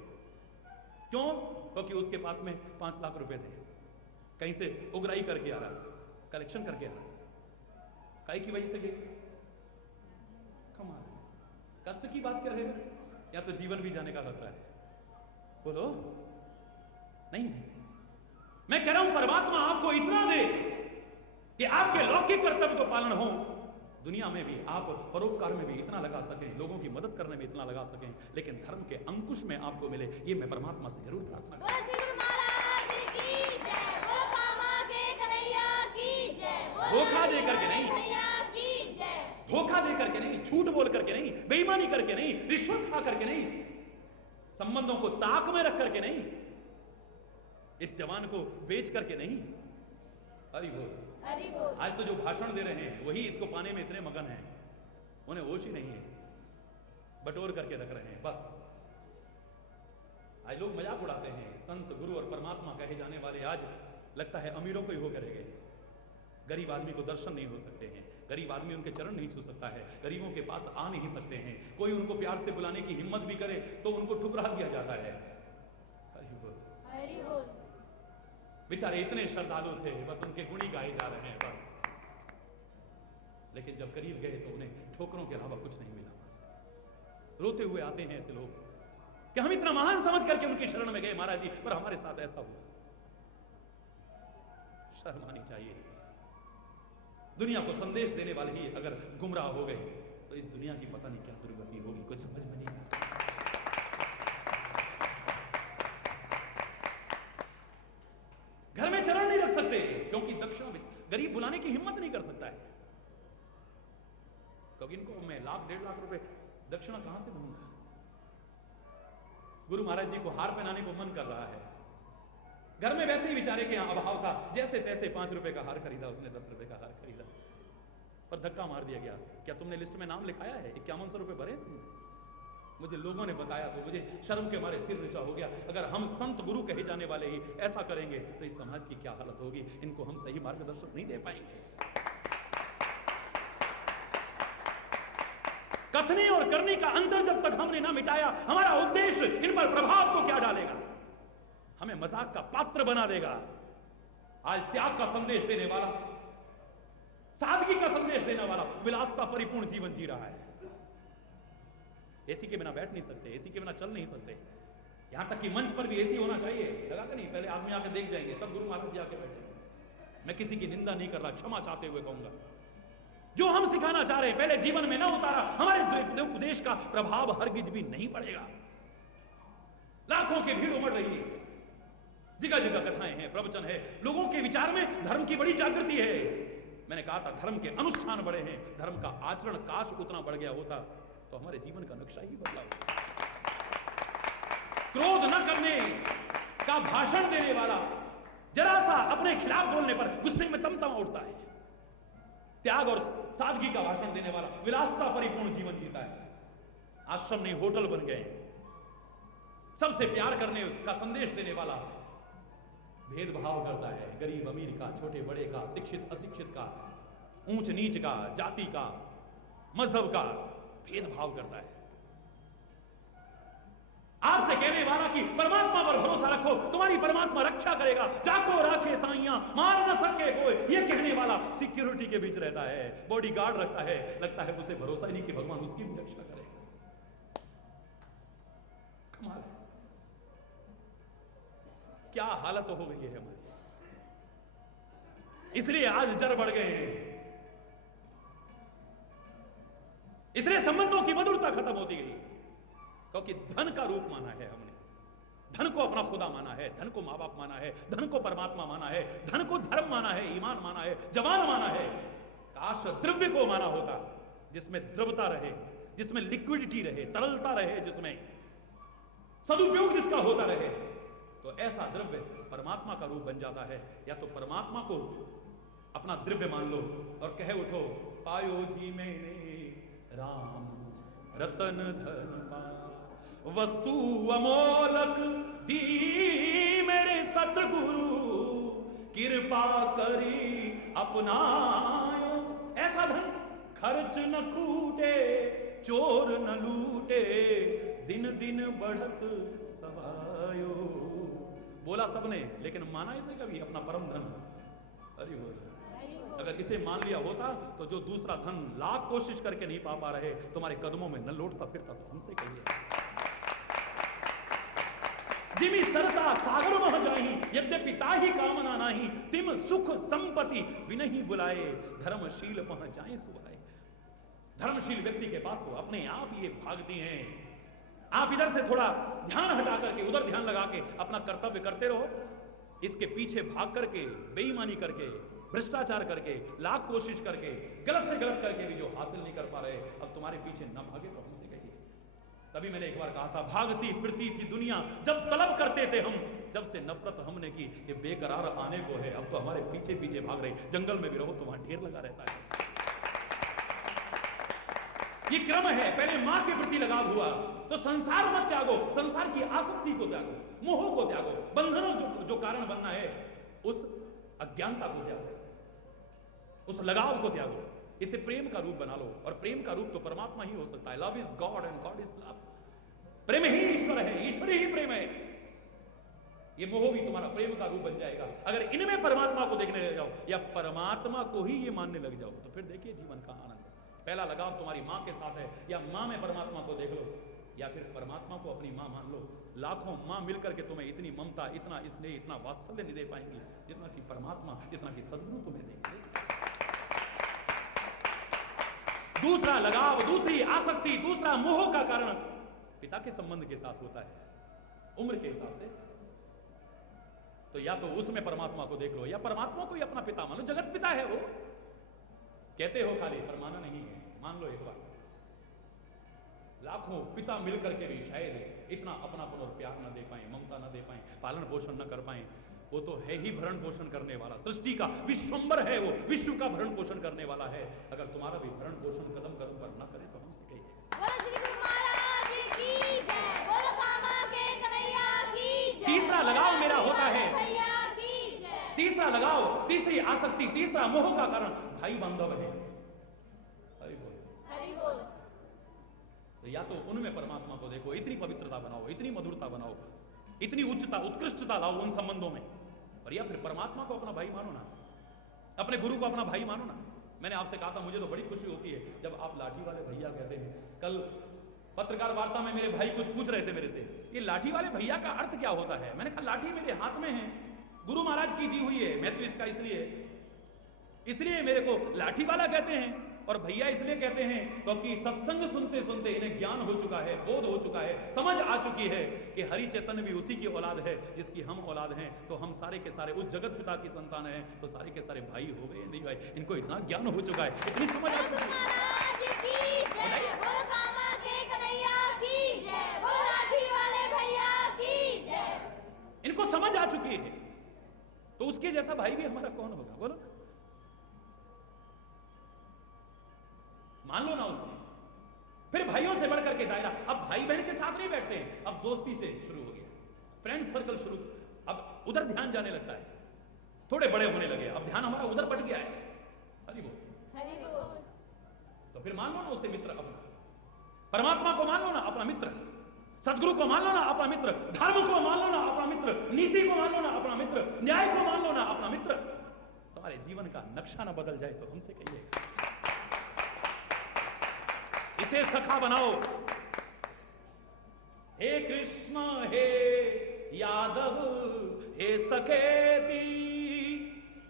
क्यों? क्योंकि उसके पास में 5 लाख रुपए थे, कहीं से उगराई करके आ रहा था, कलेक्शन करके आ रहा था, काई की वजह से गई। कमाल, कष्ट की बात कर रहे हो या तो जीवन भी जाने का खतरा है? बोलो। नहीं है। मैं कह रहा हूं परमात्मा आपको इतना दे कि आपके लौकिक कर्तव्य तो पालन हो, दुनिया में भी आप परोपकार में भी इतना लगा सकें, लोगों की मदद करने में इतना लगा सकें, लेकिन धर्म के अंकुश में आपको मिले, ये मैं परमात्मा से जरूर प्रार्थना बोलो श्री गुरु महाराज की जय। बोलो कामा के कन्हैया की जय। बोलो धोखा दे करके नहीं, कन्हैया की जय। धोखा दे करके नहीं, झूठ बोल करके नहीं, बेईमानी करके नहीं, रिश्वत खा करके नहीं, संबंधों को ताक में रख करके नहीं, इस जवान को बेच करके नहीं। हरि बोल। हरि बोल। आज तो जो भाषण दे रहे हैं वही इसको पाने में इतने मगन हैं, उन्हें होश ही नहीं है, बटोर करके रख रहे हैं बस। आज लोग मजाक उड़ाते हैं, संत, गुरु और परमात्मा कहे जाने वाले आज लगता है अमीरों को ही होकर रह गए। गरीब आदमी को दर्शन नहीं हो सकते हैं, गरीब आदमी उनके चरण नहीं छू सकता है, गरीबों के पास आ नहीं सकते हैं, कोई उनको प्यार से बुलाने की हिम्मत भी करे तो उनको ठुकरा दिया जाता है। हरि बोल। हरि बोल। बेचारे इतने श्रद्धालु थे, बस उनके गुण ही गाए जा रहे हैं बस, लेकिन जब करीब गए तो उन्हें ठोकरों के अलावा कुछ नहीं मिला। बस रोते हुए आते हैं ऐसे लोग कि हम इतना महान समझ करके उनकी शरण में गए महाराज जी, पर हमारे साथ ऐसा हुआ। शर्म आनी चाहिए। दुनिया को संदेश देने वाले ही अगर गुमराह हो गए तो इस दुनिया की पता नहीं क्या दुर्गति होगी, कोई समझ में नहीं आता। घर में चरण नहीं रख सकते क्योंकि दक्षिणा, गरीब बुलाने की हिम्मत नहीं कर सकता है, क्योंकि इनको मैं 1 लाख 1.5 लाख रुपए दक्षिणा कहां से दूंगा। गुरु महाराज जी को हार पहनाने को मन कर रहा है, घर में वैसे ही बेचारे के यहां अभाव था, जैसे तैसे 5 रुपए का हार खरीदा उसने, 10 रुपए का हार खरीदा, पर धक्का मार दिया गया। क्या तुमने लिस्ट में नाम लिखाया है? 5100 रुपए भरे तुमने? मुझे लोगों ने बताया तो मुझे शर्म के मारे सिर नीचा हो गया। अगर हम संत गुरु कहे जाने वाले ही ऐसा करेंगे तो इस समाज की क्या हालत होगी। इनको हम सही मार्गदर्शन नहीं दे पाएंगे। कथनी और करनी का अंतर जब तक हमने ना मिटाया, हमारा उपदेश इन पर प्रभाव को क्या डालेगा, हमें मजाक का पात्र बना देगा। आज त्याग का संदेश देने वाला, सादगी का संदेश देने वाला विलासता परिपूर्ण जीवन जी रहा है। एसी के बिना बैठ नहीं सकते, एसी के बिना चल नहीं सकते, यहां तक कि मंच पर भी एसी होना चाहिए। लगा कि नहीं, पहले आदमी आके देख जाएंगे तब गुरु महाराज जी आके बैठे। मैं किसी की निंदा नहीं कर रहा, क्षमा चाहते हुए कहूंगा, जो हम सिखाना चाह रहे हैं पहले जीवन में ना उतारा, हमारे उपदेश का प्रभाव हरगिज भी नहीं पड़ेगा। लाखों की भीड़ उमड़ रही है, जगह जगह कथाएं हैं, प्रवचन है, लोगों के विचार में धर्म की बड़ी जागृति है, मैंने कहा था धर्म के अनुष्ठान बड़े हैं, धर्म का आचरण काश उतना बढ़ गया होता तो हमारे जीवन का नक्शा ही बदला होता। क्रोध न करने का भाषण देने वाला जरा सा अपने खिलाफ बोलने पर गुस्से में तमतमा उठता है। त्याग और सादगी का भाषण देने वाला विलासता परिपूर्ण जीवन जीता है। आश्रम नहीं होटल बन गए। सबसे प्यार करने का संदेश देने वाला भेदभाव करता है, गरीब अमीर का, छोटे बड़े का, शिक्षित अशिक्षित का, ऊंच नीच का, जाति का, मजहब का भेदभाव करता है। आपसे कहने वाला कि परमात्मा पर भरोसा रखो, तुम्हारी परमात्मा रक्षा करेगा, जाको राखे साइयां मार न सके कोई, ये कहने वाला सिक्योरिटी के बीच रहता है, बॉडीगार्ड रखता है, लगता है उसे भरोसा ही नहीं कि भगवान उसकी भी रक्षा करेगा। कमाल है, क्या हालत हो गई है हमारी। इसलिए आज डर बढ़ गए हैं, इसलिए संबंधों की मधुरता खत्म होती गई, क्योंकि धन का रूप माना है हमने, धन को अपना खुदा माना है, धन को माँ बाप माना है, धन को परमात्मा माना है, धन को धर्म माना है, ईमान माना है, जवान माना है। काश द्रव्य को माना होता जिसमें द्रवता रहे, जिसमें लिक्विडिटी रहे, तरलता रहे, जिसमें सदुपयोग जिसका होता रहे, तो ऐसा द्रव्य परमात्मा का रूप बन जाता है। या तो परमात्मा को अपना द्रव्य मान लो और कहे उठो, पायो जी मैंने राम रतन धन पा, वस्तु अमोलक दी मेरे सतगुरु, कृपा करी अपनायो, ऐसा धन खर्च न खूटे, चोर न लूटे, दिन दिन बढ़त सवायो। बोला सबने, लेकिन माना इसे कभी अपना परम धन। अरे बोल, अगर इसे मान लिया होता तो जो दूसरा धन लाख कोशिश करके नहीं पा रहे, तुम्हारे कदमों में न लौटता फिरता, तो हमसे कहिए। जिमी सरता सागर मह जाही, यद्यपि ताही कामना नाही, तिम सुख संपत्ति बिनहि बुलाए, धर्मशील पह जाए सुहाए। धर्मशील व्यक्ति के पास तो अपने आप ये भागती हैं। आप इधर से थोड़ा ध्यान हटा करके उधर ध्यान लगा के अपना कर्तव्य करते रहो, इसके पीछे भाग करके, बेईमानी करके, भ्रष्टाचार करके, लाख कोशिश करके, गलत से गलत करके भी जो हासिल नहीं कर पा रहे, अब तुम्हारे पीछे न भागे तो हमसे कहिए। तभी मैंने एक बार कहा था, भागती फिरती थी दुनिया जब तलब करते थे हम, जब से नफरत हमने की ये बेकरार आने को है, अब तो हमारे पीछे पीछे भाग रही। जंगल में भी रहो तो वहां ढेर लगा रहता है। ये क्रम है, पहले मां के प्रति लगाव हुआ तो संसार मत त्यागो, संसार की आसक्ति को त्यागो, मोह को त्यागो, बंधनों जो कारण बनना है उस अज्ञानता को त्यागो, उस लगाव को त्यागो, इसे प्रेम का रूप बना लो। और प्रेम का रूप तो परमात्मा ही हो सकता है। Love is God and God is love. प्रेम ही ईश्वर है, ईश्वर ही प्रेम है। ये मोह भी तुम्हारा प्रेम का रूप बन जाएगा अगर इनमें परमात्मा को देखने लग जाओ या परमात्मा को ही ये मानने लग जाओ, तो फिर देखिए जीवन का आनंद। पहला लगाव तुम्हारी मां के साथ है, या मां में परमात्मा को देख लो, या फिर परमात्मा को अपनी मां मान लो। लाखों मां मिलकर के तुम्हें इतनी ममता, इतना स्नेह, इतना वात्सल्य नहीं दे पाएंगी जितना कि परमात्मा, जितना कि सद्गुरु तुम्हें देंगे। दूसरा लगाव, दूसरी आसक्ति, दूसरा मोह का कारण पिता के संबंध के साथ होता है उम्र के हिसाब से। तो या तो उसमें परमात्मा को देख लो या परमात्मा को ही अपना पिता मान लो। जगत पिता है वो, कहते हो खाली पर माना नहीं है। मान लो एक बार, लाखों पिता मिलकर के भी शायद इतना अपनापन और प्यार न दे पाए, ममता न दे पाए, पालन पोषण न कर पाए। वो तो है ही भरण पोषण करने वाला, सृष्टि का विश्वंबर है वो, विश्व का भरण पोषण करने वाला है। अगर तुम्हारा भी भरण पोषण कदम कदम पर न करे तो हमसे कहिए। बोलो श्री गुरु महाराज की जय, बोलो कामा के कन्हैया की जय। तीसरा लगाव मेरा होता है, भैया की जय। तीसरा लगाव, तीसरी आसक्ति, तीसरा मोह का कारण भाई बांधव है। हरि बोल, हरि बोल। तो या तो उनमें परमात्मा को देखो, इतनी पवित्रता बनाओ, इतनी मधुरता बनाओ, इतनी उच्चता, उत्कृष्टता लाओ उन संबंधों में, और या फिर परमात्मा को अपना भाई मानो ना, अपने गुरु को अपना भाई मानो ना। मैंने आपसे कहा था मुझे तो बड़ी खुशी होती है जब आप लाठी वाले भैया कहते हैं। कल पत्रकार वार्ता में मेरे भाई कुछ पूछ रहे थे मेरे से, ये लाठी वाले भैया का अर्थ क्या होता है। मैंने कहा लाठी मेरे हाथ में है, गुरु महाराज की दी हुई है, मैं तो इसका इसलिए मेरे को लाठी वाला कहते हैं। और भैया इसलिए कहते हैं क्योंकि सत्संग सुनते सुनते इन्हें ज्ञान हो चुका है, बोध हो चुका है, समझ आ चुकी है कि हरि चैतन्य भी उसी की औलाद है जिसकी हम औलाद हैं। तो हम सारे के सारे उस जगत पिता की संतान हैं, तो सारे के सारे भाई हो गए। नहीं भाई, इनको इतना ज्ञान हो चुका है, इतनी समझ आ चुकी है। महाराज की जय, बोल कामा के कन्हैया की जय, बोल लाठी वाले भैया की जय। इनको समझ आ चुकी है, तो उसके जैसा भाई भी हमारा कौन होगा, बोलो। मान लो ना उसने। फिर भाइयों से बढ़कर के दायरा, अब भाई बहन के साथ नहीं बैठते हैं, अब दोस्ती से शुरू हो गया, फ्रेंड सर्कल शुरू, अब उधर ध्यान जाने लगता है, थोड़े बड़े होने लगे, अब ध्यान हमारा उधर पट गया है। हरि बोल, हरि बोल। तो फिर मान लो ना उसे मित्र अपना, परमात्मा को मान लो ना अपना मित्र, सदगुरु को मान लो ना अपना मित्र, धर्म को मान लो ना अपना मित्र, नीति को मान लो ना अपना मित्र, न्याय को मान लो ना अपना मित्र। तुम्हारे जीवन का नक्शा ना बदल जाए तो हमसे कहिए, इसे सखा बनाओ। हे कृष्ण हे यादव हे सखेती,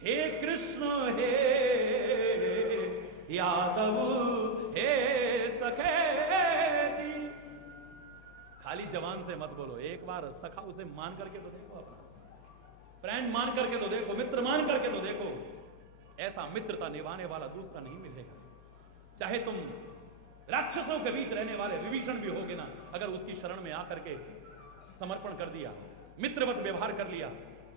हे कृष्ण हे यादव हे सखेती। खाली जवान से मत बोलो, एक बार सखा उसे मान करके तो देखो, अपना फ्रेंड मान करके तो देखो, मित्र मान करके तो देखो। ऐसा मित्रता निभाने वाला दूसरा नहीं मिलेगा। चाहे तुम राक्षसों के बीच रहने वाले विभीषण भी होगे ना, अगर उसकी शरण में आकर के समर्पण कर दिया, मित्रवत व्यवहार कर लिया,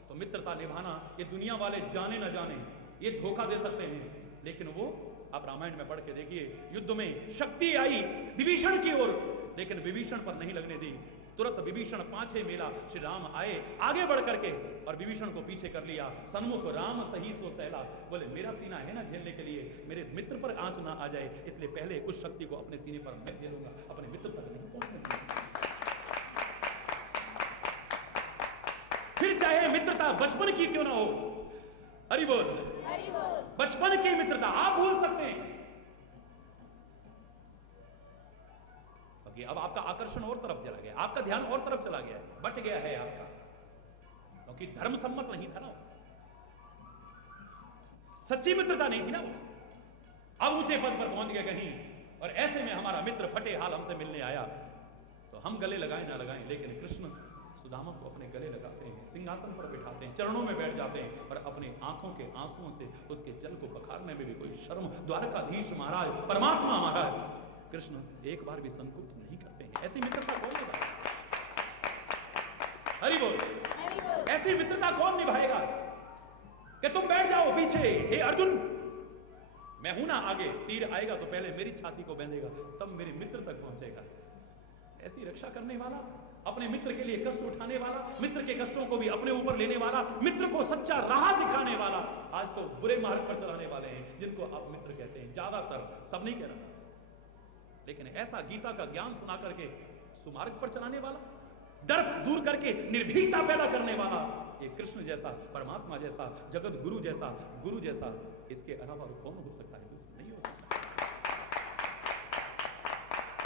तो मित्रता निभाना ये दुनिया वाले जाने ना जाने, ये धोखा दे सकते हैं, लेकिन वो आप रामायण में पढ़ के देखिए, युद्ध में शक्ति आई विभीषण की ओर, लेकिन विभीषण पर नहीं लगने दी। तुरंत विभीषण पाछे मेला, श्री राम आए आगे बढ़ करके और विभीषण को पीछे कर लिया। सन्मुख राम सही सो सहला, बोले मेरा सीना है ना झेलने के लिए, मेरे मित्र पर आंच ना आ जाए, इसलिए पहले उस शक्ति को अपने सीने पर मैं झेलूंगा, अपने मित्र तक नहीं पहुंचने दूंगा। फिर चाहे मित्रता बचपन की क्यों ना हो, हरि बोल, हरि बोल। बचपन की मित्रता आप भूल सकते हैं, क्योंकि अब आपका आकर्षण और तरफ चला गया, आपका ध्यान और तरफ चला गया है, बट गया है आपका, क्योंकि धर्म सम्मत नहीं था ना, सच्ची मित्रता नहीं थी ना वो। अब ऊंचे पद पर पहुंच गए कहीं, और ऐसे में हमारा मित्र फटे हाल हमसे मिलने आया, तो हम गले लगाएं ना लगाएं, लेकिन कृष्ण सुदामा को अपने गले लगाते हैं, सिंहासन पर बिठाते हैं, चरणों में बैठ जाते हैं, और अपने आंखों के आंसुओं से उसके जल को बखारने में भी कोई शर्म, द्वारकाधीश महाराज, परमात्मा महाराज कृष्ण एक बार भी संकोच नहीं करते हैं। ऐसी मित्रता कौन निभाएगा, हरि बोल, हरि बोल। ऐसी मित्रता कौन निभाएगा कि तुम बैठ जाओ पीछे, हे अर्जुन मैं हूं ना आगे, तीर आएगा तो पहले मेरी छाती को बांधेगा, तब मेरे मित्र तक पहुंचेगा। ऐसी रक्षा करने वाला, अपने मित्र के लिए कष्ट उठाने वाला, मित्र के कष्टों को भी अपने ऊपर लेने वाला, मित्र को सच्चा राह दिखाने वाला, आज तो बुरे मार्ग पर चलाने वाले हैं जिनको आप मित्र कहते हैं, ज्यादातर, सब नहीं कह रहा, लेकिन ऐसा गीता का ज्ञान सुना करके सुमार्ग पर चलाने वाला, डर दूर करके निर्भीकता पैदा करने वाला, ये कृष्ण जैसा, परमात्मा जैसा, जगत गुरु जैसा, गुरु जैसा, इसके अलावा कौन हो सकता है? दूसरा नहीं हो सकता।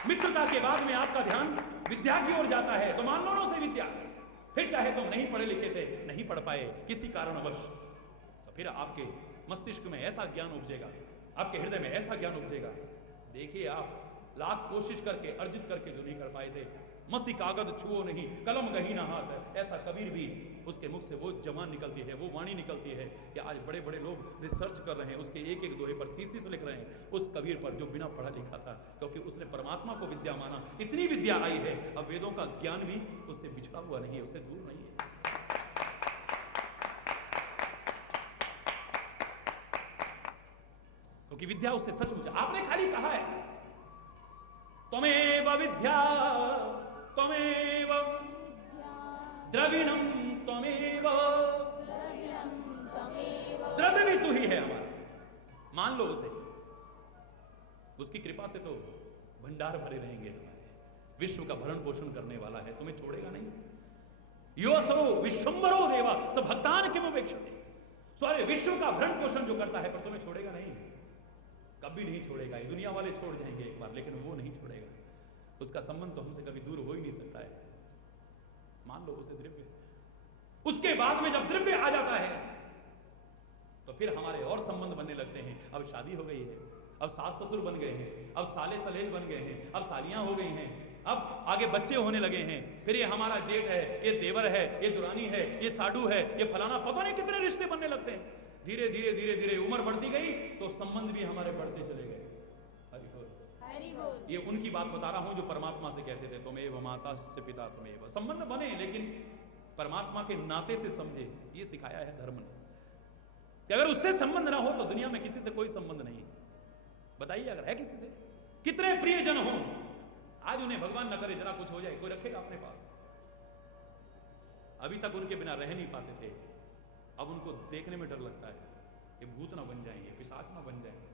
मित्रता के बाद में आपका ध्यान विद्या की ओर जाता है, तो मान लो ना उसे विद्या, फिर चाहे तुम नहीं पढ़े लिखे थे, नहीं पढ़ पाए किसी कारणवश, तो फिर आपके मस्तिष्क में ऐसा ज्ञान उपजेगा, आपके हृदय में ऐसा ज्ञान उपजेगा, देखिए आप लाख कोशिश करके अर्जित करके जो नहीं कर पाए थे, मसी कागज छुओ नहीं कलम गही ना हाथ है, ऐसा कबीर भी, उसके मुख से वो जबान निकलती है, वो वाणी निकलती है कि आज बड़े बड़े लोग रिसर्च कर रहे हैं, उसके एक एक दोहे पर थीसिस लिख रहे हैं उस कबीर पर जो बिना पढ़ा लिखा था, क्योंकि उसने परमात्मा को विद्या माना। इतनी विद्या आई है, अब वेदों का ज्ञान भी उससे बिछड़ा हुआ नहीं है, उससे दूर नहीं है। क्योंकि विद्या उससे सचमुच, आपने खाली कहा है त्वमेव विद्या त्वमेव द्रविणम त्वमेव, द्रव्य भी तू ही है हमारा, मान लो उसे, उसकी कृपा से तो भंडार भरे रहेंगे तुम्हारे, विश्व का भरण पोषण करने वाला है, तुम्हें छोड़ेगा नहीं। योसो विश्वम्बरो देवा स भक्तान किम उपेक्षते, सारे विश्व का भरण पोषण जो करता है पर तुम्हें छोड़ेगा नहीं, कभी नहीं छोड़ेगा। ये दुनिया वाले छोड़ जाएंगे एक बार, लेकिन वो नहीं छोड़ेगा, उसका संबंध तो हमसे कभी दूर हो ही नहीं सकता है। मान लो उसे द्रव्य, उसके बाद में जब द्रव्य आ जाता है तो फिर हमारे और संबंध बनने लगते हैं। अब शादी हो गई है, अब सास ससुर बन गए हैं, अब साले सलेल बन गए हैं, अब सालियां हो गई हैं, अब आगे बच्चे होने लगे हैं, फिर ये हमारा जेठ है, ये देवर है, ये दुरानी है, ये साडू है, ये फलाना, पता नहीं कितने रिश्ते बनने लगते हैं। धीरे धीरे धीरे धीरे उम्र बढ़ती गई तो संबंध भी हमारे बढ़ते चले गए। हरि बोल। हरि बोल। ये उनकी बात बता रहा हूं जो परमात्मा से कहते थे तुमेव माता से पिता तुमेव। संबंध बने लेकिन परमात्मा के नाते से समझे, ये सिखाया है धर्म ने कि अगर उससे संबंध ना हो तो दुनिया में किसी से कोई संबंध नहीं। बताइए अगर है किसी से, कितने प्रियजन हो, आज उन्हें भगवान न करे जरा कुछ हो जाए, कोई रखेगा अपने पास? अभी तक उनके बिना रह नहीं पाते थे, अब उनको देखने में डर लगता है, ये भूत ना बन जाएंगे, पिशाच ना बन जाएंगे।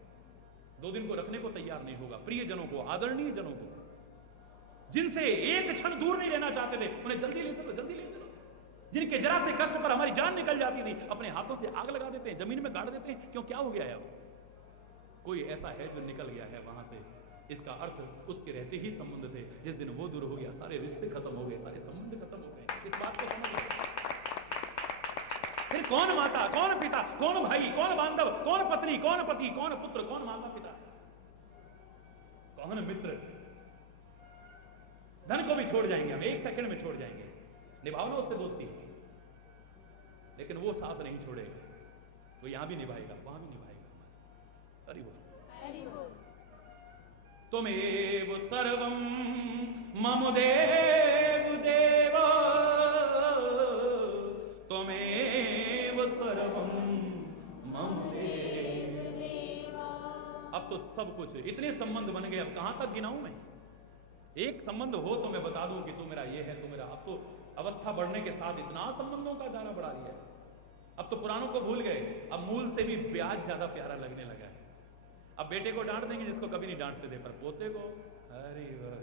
2 दिन को रखने को तैयार नहीं होगा। प्रियजनों को, आदरणीय जनों को, जिनसे एक क्षण दूर नहीं रहना चाहते थे, उन्हें जल्दी ले चलो, जल्दी ले चलो। जिनके जरा से कष्ट पर हमारी जान निकल जाती थी, अपने हाथों से आग लगा देते हैं, जमीन में गाड़ देते हैं। क्यों, क्या हो गया है? अब कोई ऐसा है जो निकल गया है वहां से, इसका अर्थ उसके रहते ही संबंध थे। जिस दिन वो दूर हो गया, सारे रिश्ते खत्म हो गए, सारे संबंध खत्म हो गए। इस बात को समझ। फिर कौन माता, कौन पिता, कौन भाई, कौन बांधव, कौन पत्नी, कौन पति, कौन पुत्र, कौन माता पिता, कौन मित्र? धन को भी छोड़ जाएंगे हम, 1 सेकंड में छोड़ जाएंगे। निभाओ ना उससे दोस्ती, लेकिन वो साथ नहीं छोड़ेगा, वो यहां भी निभाएगा, वहां भी निभाएगा। हरि बोल। हरि बोल। त्वमेव सर्वं मम देव देव, त्वमेव सर्वं मम देव देव। अब तो सब कुछ, इतने संबंध बन गए, अब कहां तक गिनाऊं मैं? एक संबंध हो तो मैं बता दूं कि तू मेरा ये है, तू मेरा। अब तो अवस्था बढ़ने के साथ इतना संबंधों का धारा बढ़ा लिया है। अब तो पुरानों को भूल गए, अब मूल से भी ब्याज ज्यादा प्यारा लगने लगा है। अब बेटे को डांट देंगे जिसको कभी नहीं डांटते थे, पर पोते को हरि बोल।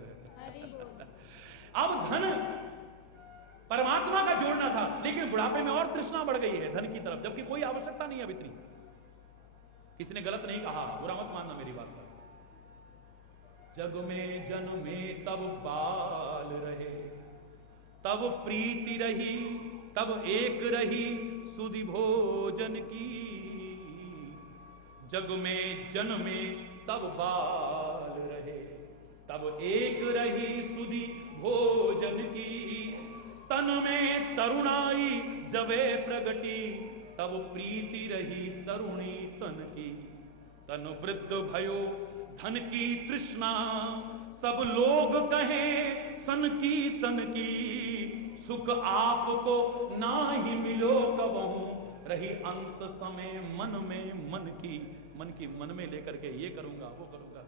अब धन परमात्मा का जोड़ना था, लेकिन बुढ़ापे में और तृष्णा बढ़ गई है धन की तरफ, जबकि कोई आवश्यकता नहीं है अब इतनी। किसी ने गलत नहीं कहा, बुरा मत मानना मेरी बात का। जग में जन्मे तब बाल रहे, तब प्रीति रही, तब एक रही सुधि भोजन की। जग में जन्मे तब बाल रहे, तब एक रही सुधि भोजन की। तन में तरुणाई जबे प्रगटी, तब प्रीति रही तरुणी तन की। तन वृद्ध भयो धन की तृष्णा, सब लोग कहें सन की। सुख आपको ना ही मिलो कबहू, रही अंत समय मन में मन की। मन में लेकर के ये करूंगा वो करूंगा।